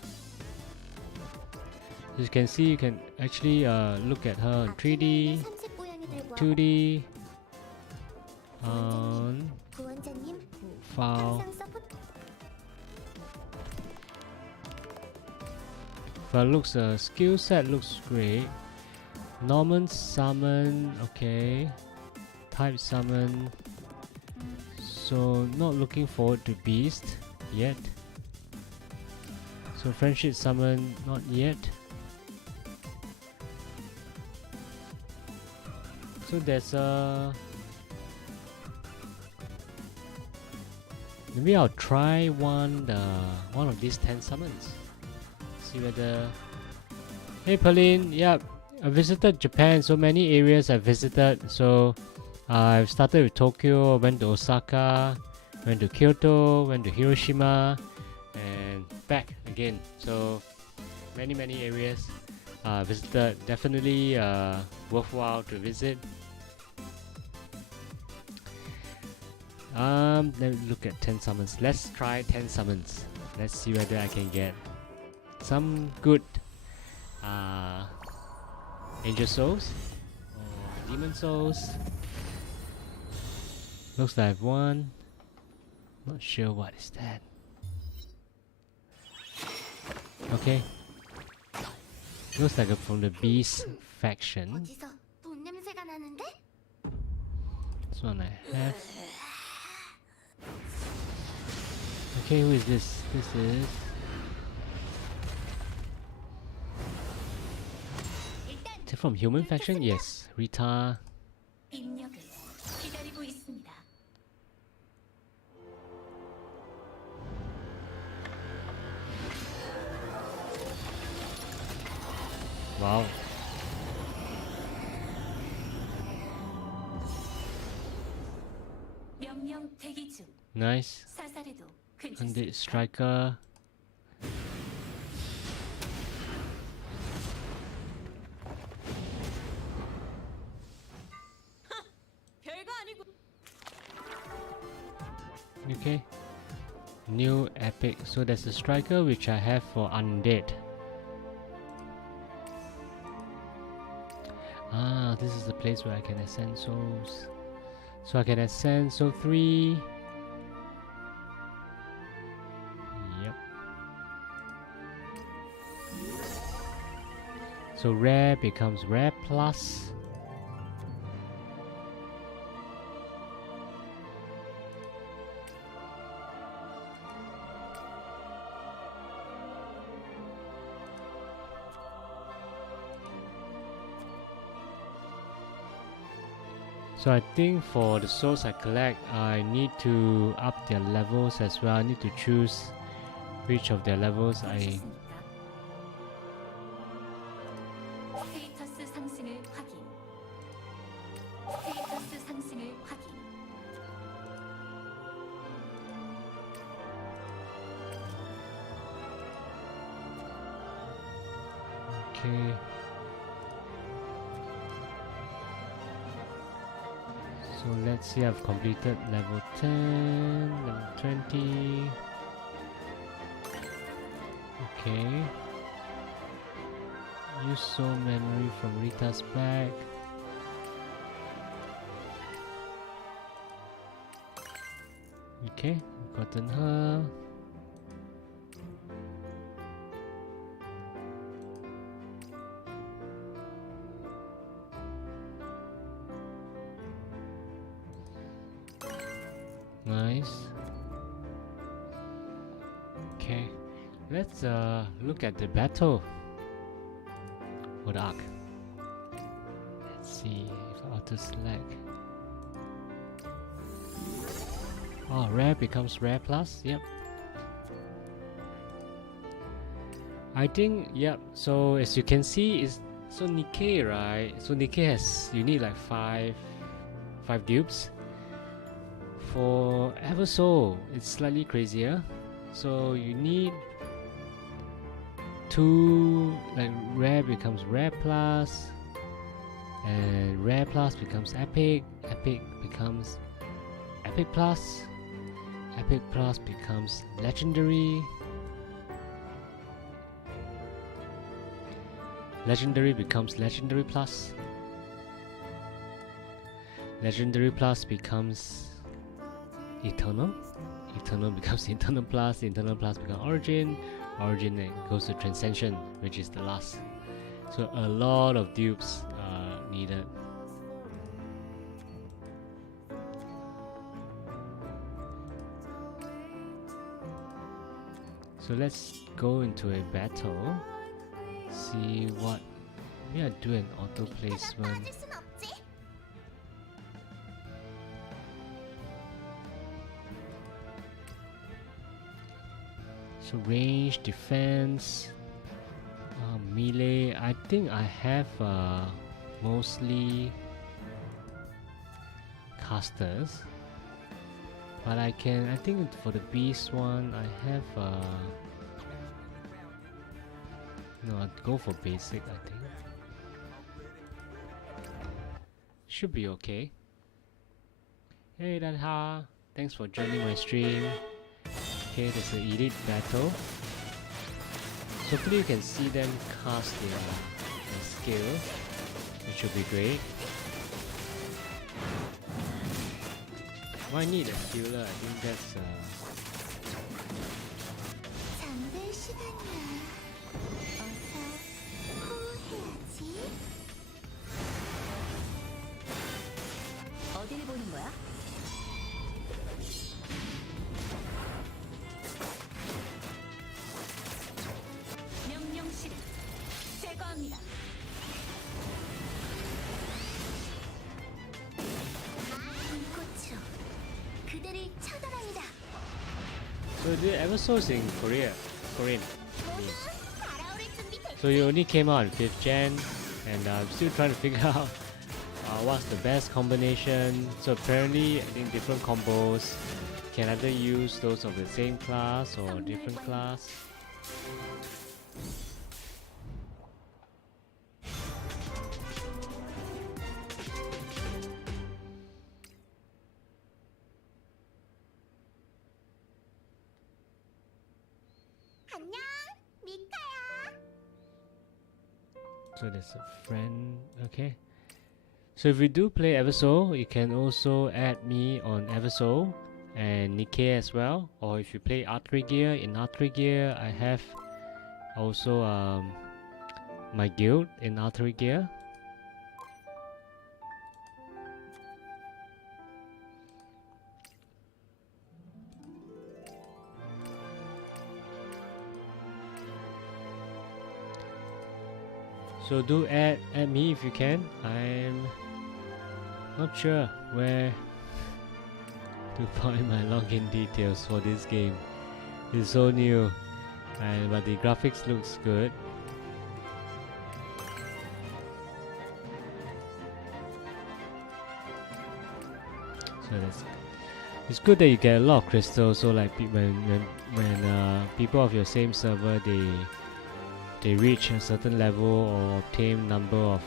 As you can see, you can actually look at her in 3D, 2D, file. But looks skill set looks great. Normal summon, okay. Type summon. So not looking forward to beast yet. So friendship summon, not yet. So there's a... Maybe I'll try one of these 10 summons. See whether... Hey Pauline, yep. I visited Japan, so many areas I visited. So I've started with Tokyo, went to Osaka, went to Kyoto, went to Hiroshima, and back again. So many areas visited. Definitely worthwhile to visit. Let me look at 10 summons. Let's try 10 summons. Let's see whether I can get some good angel souls or demon souls. Looks like one. Not sure what is that. Okay. Looks like from the beast faction. 어디서 돈 냄새가 나는데? This one I have. Okay, who is this? This is... Is it from human faction? Yes. Rita. 입력을 기다리고 있습니다. Wow. 명령 대기 중. Nice. 사살해도 Undead 괜찮습니까? Striker. 별거 아니고. Okay. New epic. So there's a striker which I have for undead. Ah, this is the place where I can ascend souls. So I can ascend soul 3. Yep. So rare becomes rare plus. So I think for the souls I collect, I need to up their levels as well. I need to choose which of their levels I... 스테이터스 상승을 확인. 스테이터스 상승을 확인. Okay. So let's see, I've completed level 10, level 20. Okay. Use soul memory from Rita's bag. Okay, gotten her. Nice. Okay, let's look at the battle for the arc. Let's see if I auto select. Oh, rare becomes rare plus. Yep. I think yep. So as you can see, is so Nikkei, right? So Nikkei has, you need like five dupes. For Eversoul, it's slightly crazier. So you need 2, like rare becomes rare plus, and rare plus becomes epic, epic becomes epic plus, epic plus becomes legendary, legendary becomes legendary plus, legendary plus becomes eternal, eternal becomes eternal plus becomes origin, origin then goes to transcension, which is the last. So a lot of dupes needed. So let's go into a battle. See what. Maybe I do an auto placement. So range, defense, melee. I think I have mostly casters, but I think for the beast one I have no, I'd go for basic. I think should be okay. Hey Dadha, thanks for joining my stream. Okay, there's an elite battle. So hopefully you can see them cast their skill, which will be great. Might need a healer. I think that's 잠들 시간이야. 어서 호해야지. 어디를 보는 거야? 명령실을 제거합니다. 꽃으로 그대를 처단합니다. so the episode is in Korean. 모두 달아오를 준비 됐. So you only came out on 5th Gen, and I'm still trying to figure out what's the best combination. So apparently, I think different combos can either use those of the same class or different class. 안녕, 미카야. So there's a friend. Okay. So if you do play Eversoul, you can also add me on Eversoul and Nikkei as well. Or if you play Archery Gear, in Archery Gear I have also my guild in Archery Gear. So do add me if you can. I'm not sure where to find my login details for this game. It's so new, but the graphics looks good. So it's good that you get a lot of crystals. So like when people of your same server they reach a certain level or obtain number of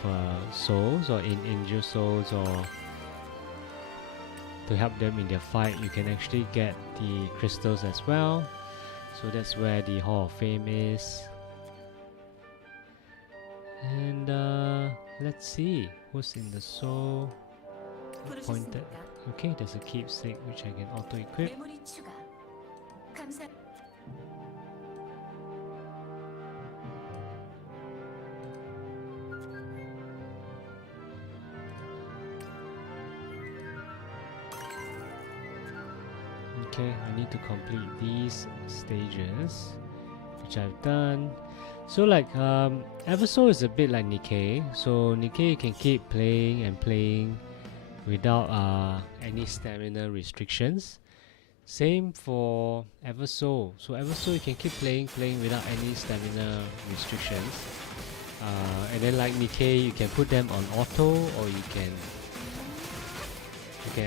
souls or angel souls, or to help them in their fight, you can actually get the crystals as well. So that's where the Hall of Fame is. And let's see who's in the soul pointed. Okay, there's a keepsake which I can auto equip. 메모리 추가. 감사. Okay, I need to complete these stages, which I've done. So like Eversoul is a bit like Nikkei. So Nikkei you can keep playing and playing without any stamina restrictions. Same for Eversoul. So Eversoul you can keep playing without any stamina restrictions. And then like Nikkei, you can put them on auto, or you can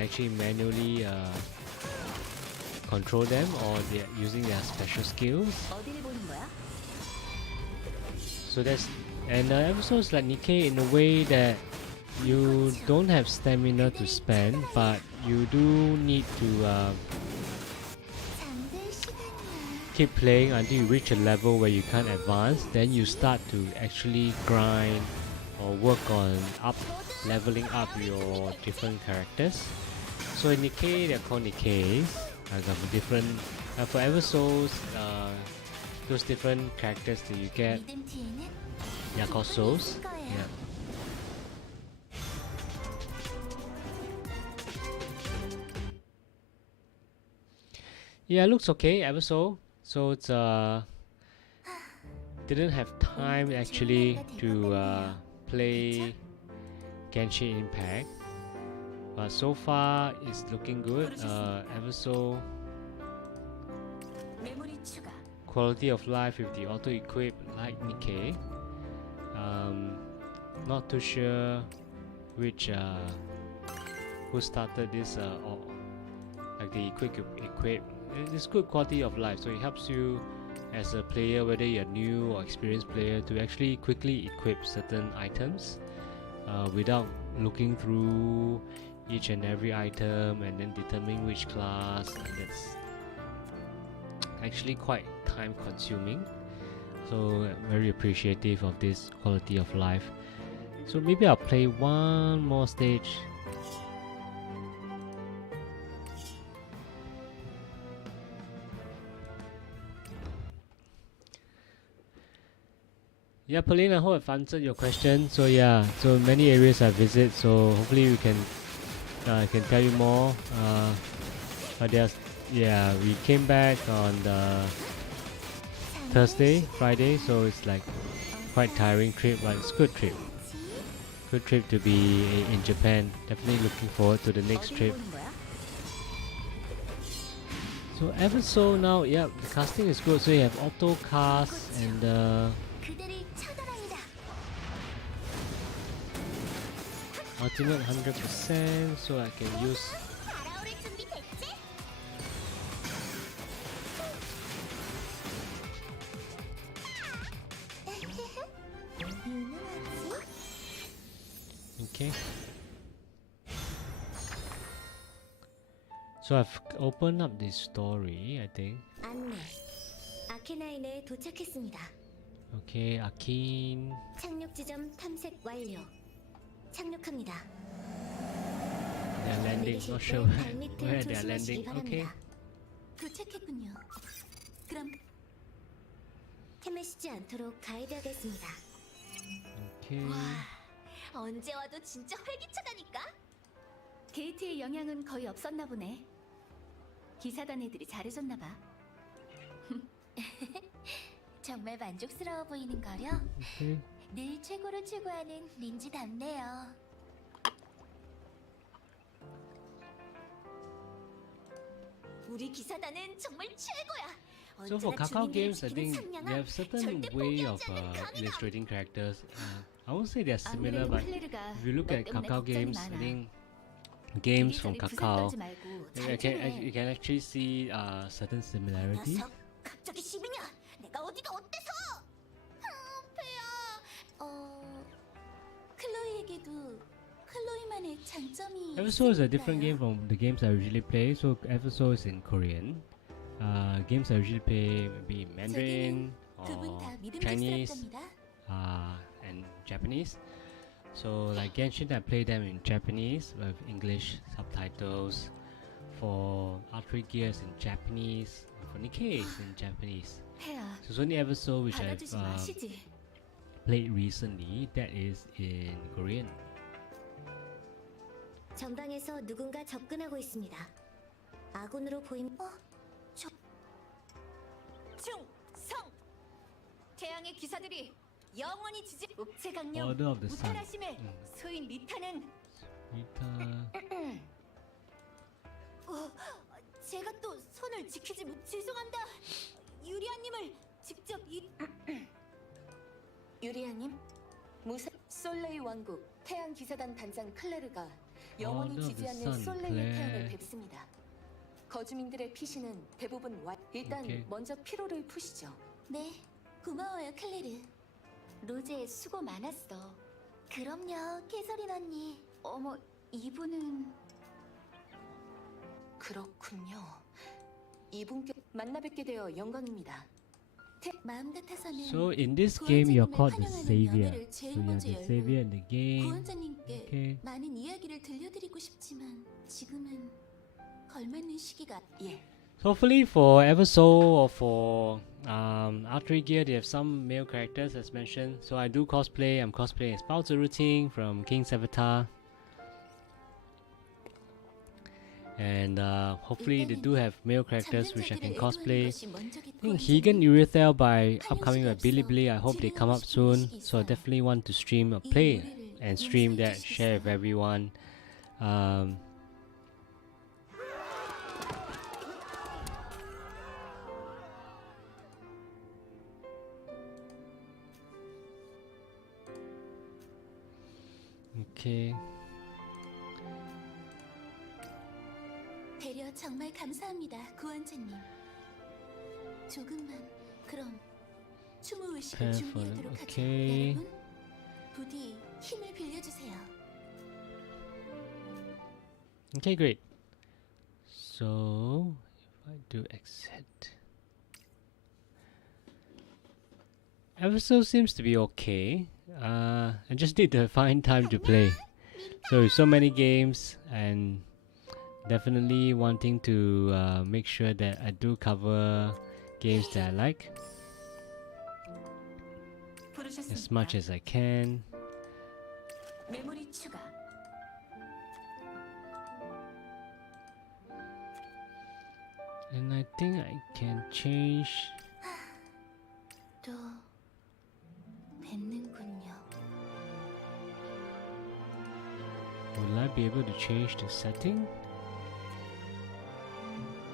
actually manually control them, or they're using their special skills. 어디를 보는 거야? So that's and episodes like Nikkei in a way that you don't have stamina to spend, but you do need to 잠들 시간이야. keep playing until you reach a level where you can't advance. Then you start to actually grind or work on leveling up your different characters. So in Nikkei, they're called Nikkeis. For different for Eversouls, those different characters that you get, 믿음 뒤에는 they're called souls. 거예요. Yeah. Yeah, it looks okay, ever so. So it's didn't have time actually to play Genshin Impact, but so far it's looking good. Ever so 메모리 추가. quality of life with the auto equip like Nikkei. Um, not too sure which who started this or like the quick equip. It's good quality of life, so it helps you as a player, whether you're new or experienced player, to actually quickly equip certain items without looking through each and every item and then determining which class. And that's actually quite time consuming, so very appreciative of this quality of life. So maybe I'll play one more stage. Yeah, Pauline, I hope I've answered your question. So yeah, so many areas I visit, so hopefully we can I can tell you more. But yeah, we came back on the Thursday, Friday, so it's like quite tiring trip, but it's good trip. Good trip to be in Japan. Definitely looking forward to the next 어딜 trip. 보는 거야? So ever so now, yeah, the casting is good. So you have auto cast and 그대를 처단합니다. ultimate 100%, so I can use. 달아오를 준비 됐지? 유능하지? Okay. So I've opened up this story, I think. 안내. 아케나인에 도착했습니다. Okay, Akin. 착륙 지점 탐색 완료. 착륙합니다. They're landing. Not sure where they're landing. Okay. 도착했군요. 그럼 헤매시지 않도록 가이드하겠습니다. Okay. 언제 와도 진짜 활기차다니까. 게이트의 영향은 거의 없었나 보네. 기사단 애들이 잘해줬나 봐. 정말 만족스러워 보이는 거려. Okay. 늘 최고를 추구하는 린지답네요. 우리 기사단은 정말 최고야. So for Kakao games, I think they have certain way of illustrating characters. I won't say they're similar, but if you look at Kakao games, I think games from Kakao, you can actually see certain similarities. 갑자기 시비냐? 내가 어디가 어때서? 배야. 클로이에게도 클로이만의 장점이. Everso is a different game from the games I usually play. So Everso is in Korean. Games I usually play maybe in Mandarin or Chinese and Japanese. So like Genshin, I play them in Japanese with English subtitles. For Archery Gears in Japanese. For Nikkei is in Japanese. 배야. So it's only Everso which I've 받아주지 마시지. played recently that is in Korean. 전방에서 누군가 접근하고 있습니다. 아군으로 보임. 충성! 태양의 기사들이 영원히 지지. 옥체강령 Order of the Sun. 무탈하심을 소인 리타는. Rita. 제가 또 손을 지키지 죄송합니다. 유리아님을 직접 유리아님? 무사 솔레이 왕국 태양 기사단 단장 클레르가 영원히 Order of 지지 the 않는 Sun, 솔레이의 Claire. 태양을 뵙습니다. 거주민들의 피신은 대부분 일단 오케이. 먼저 피로를 푸시죠. 네, 고마워요 클레르. 로제 수고 많았어. 그럼요, 캐서린 언니. 어머, 이분은 그렇군요. 이분께 만나 뵙게 되어 영광입니다. 마음 같아서는 So in this game you're called the Savior. So you're the Savior in the game. 구원자님께 Okay. 많은 이야기를 들려드리고 싶지만 지금은 걸맞는 시기가. 예. So hopefully for Everso or for Archery Gear, they have some male characters as mentioned. So I do cosplay. I'm cosplaying as Bao Routine from King's Avatar. and hopefully they do have male characters which I can 참전자들을 애도하는 cosplay. 것이 먼저겠고 I think Higan Urethel by upcoming by 하는 Bilibili. I hope they come up soon. So I definitely want to stream a play and stream that, share with everyone. Um, okay. 배려 정말 감사합니다, 구원자님. 조금만 그럼 추모 의식을 준비하도록 하죠. Okay. 여러분, 부디 힘을 빌려주세요. Okay, great. So if I do exit, episode seems to be okay. I just need to find time to play. So many games, and definitely wanting to make sure that I do cover games that I like as much as I can. 메모리 추가. And I think I can change. 또 뵙는군요. Will I be able to change the setting?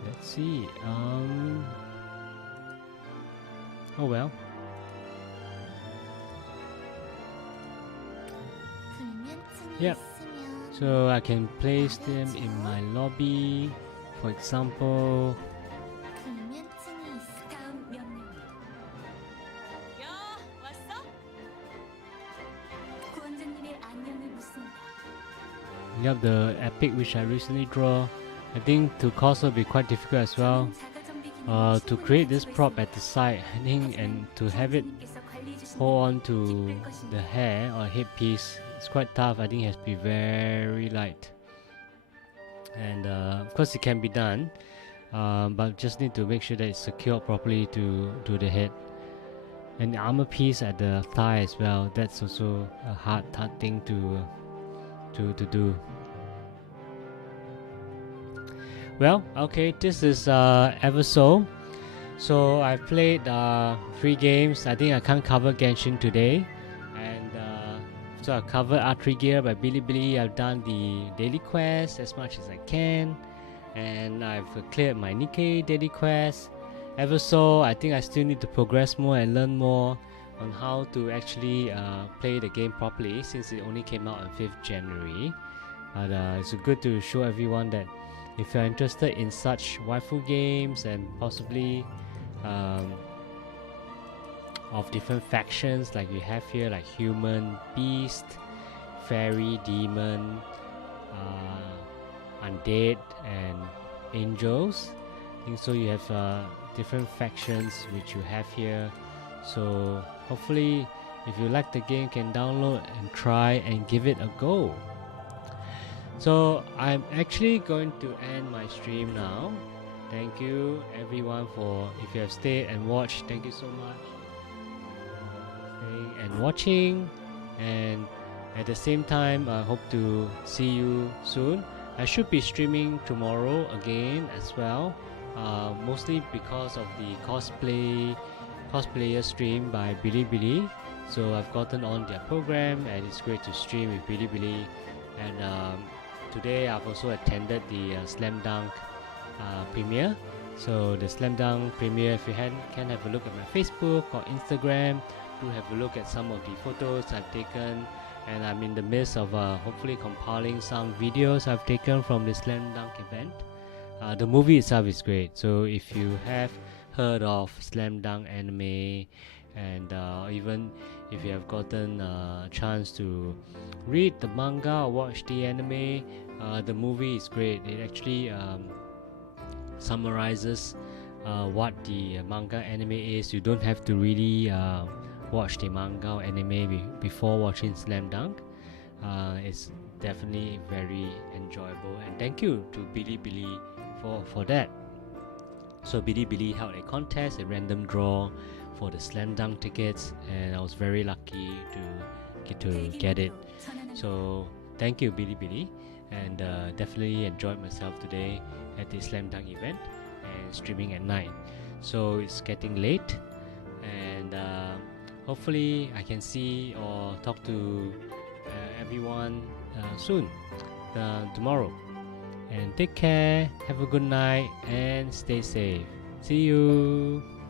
Let's see. Oh well. 불면증이 Yep. 있으면 So I can place them in my lobby. For example, 불면증이 있어. 다음 명령. 야, 왔어? 구원자님의 안녕을 묻습니다. you have the epic which I recently draw. I think to cause will be quite difficult as well. To create this prop at the side, I think, and to have it hold on to the hair or headpiece, it's quite tough. I think it has to be very light. And of course it can be done, but just need to make sure that it's secured properly to the head. And the armor piece at the thigh as well, that's also a hard thing to do. Well, okay, this is Eversoul. So I played 3 games. I think I can't cover Genshin today, and so I covered R3 Gear by Bilibili. I've done the daily quest as much as I can, and I've cleared my Nikkei daily quest. Eversoul, I think I still need to progress more and learn more on how to actually play the game properly, since it only came out on 5th January. But it's good to show everyone that if you're interested in such waifu games and possibly of different factions like we have here, like human, beast, fairy, demon, undead, and angels. I think so. You have different factions which you have here. So hopefully, if you like the game, you can download and try and give it a go. So I'm actually going to end my stream now. Thank you everyone for, if you have stayed and watched, thank you so much for staying and watching. And at the same time, I hope to see you soon. I should be streaming tomorrow again as well, mostly because of the cosplayer stream by Bilibili. So I've gotten on their program, and it's great to stream with Bilibili. And today I've also attended the Slam Dunk premiere. So the Slam Dunk premiere, if you can have a look at my Facebook or Instagram, do have a look at some of the photos I've taken. And I'm in the midst of hopefully compiling some videos I've taken from the Slam Dunk event. The movie itself is great. So if you have heard of Slam Dunk anime, and even if you have gotten a chance to read the manga or watch the anime, the movie is great. It actually summarizes what the manga anime is. You don't have to really watch the manga or anime before watching Slam Dunk. It's definitely very enjoyable, and thank you to Bilibili for that. So Bilibili held a contest, a random draw for the Slam Dunk tickets, and I was very lucky to get it. So thank you Bilibili. and definitely enjoyed myself today at the slam dunk event and streaming at night. So it's getting late, and hopefully I can see or talk to everyone soon, tomorrow. And take care, have a good night, and stay safe. See you.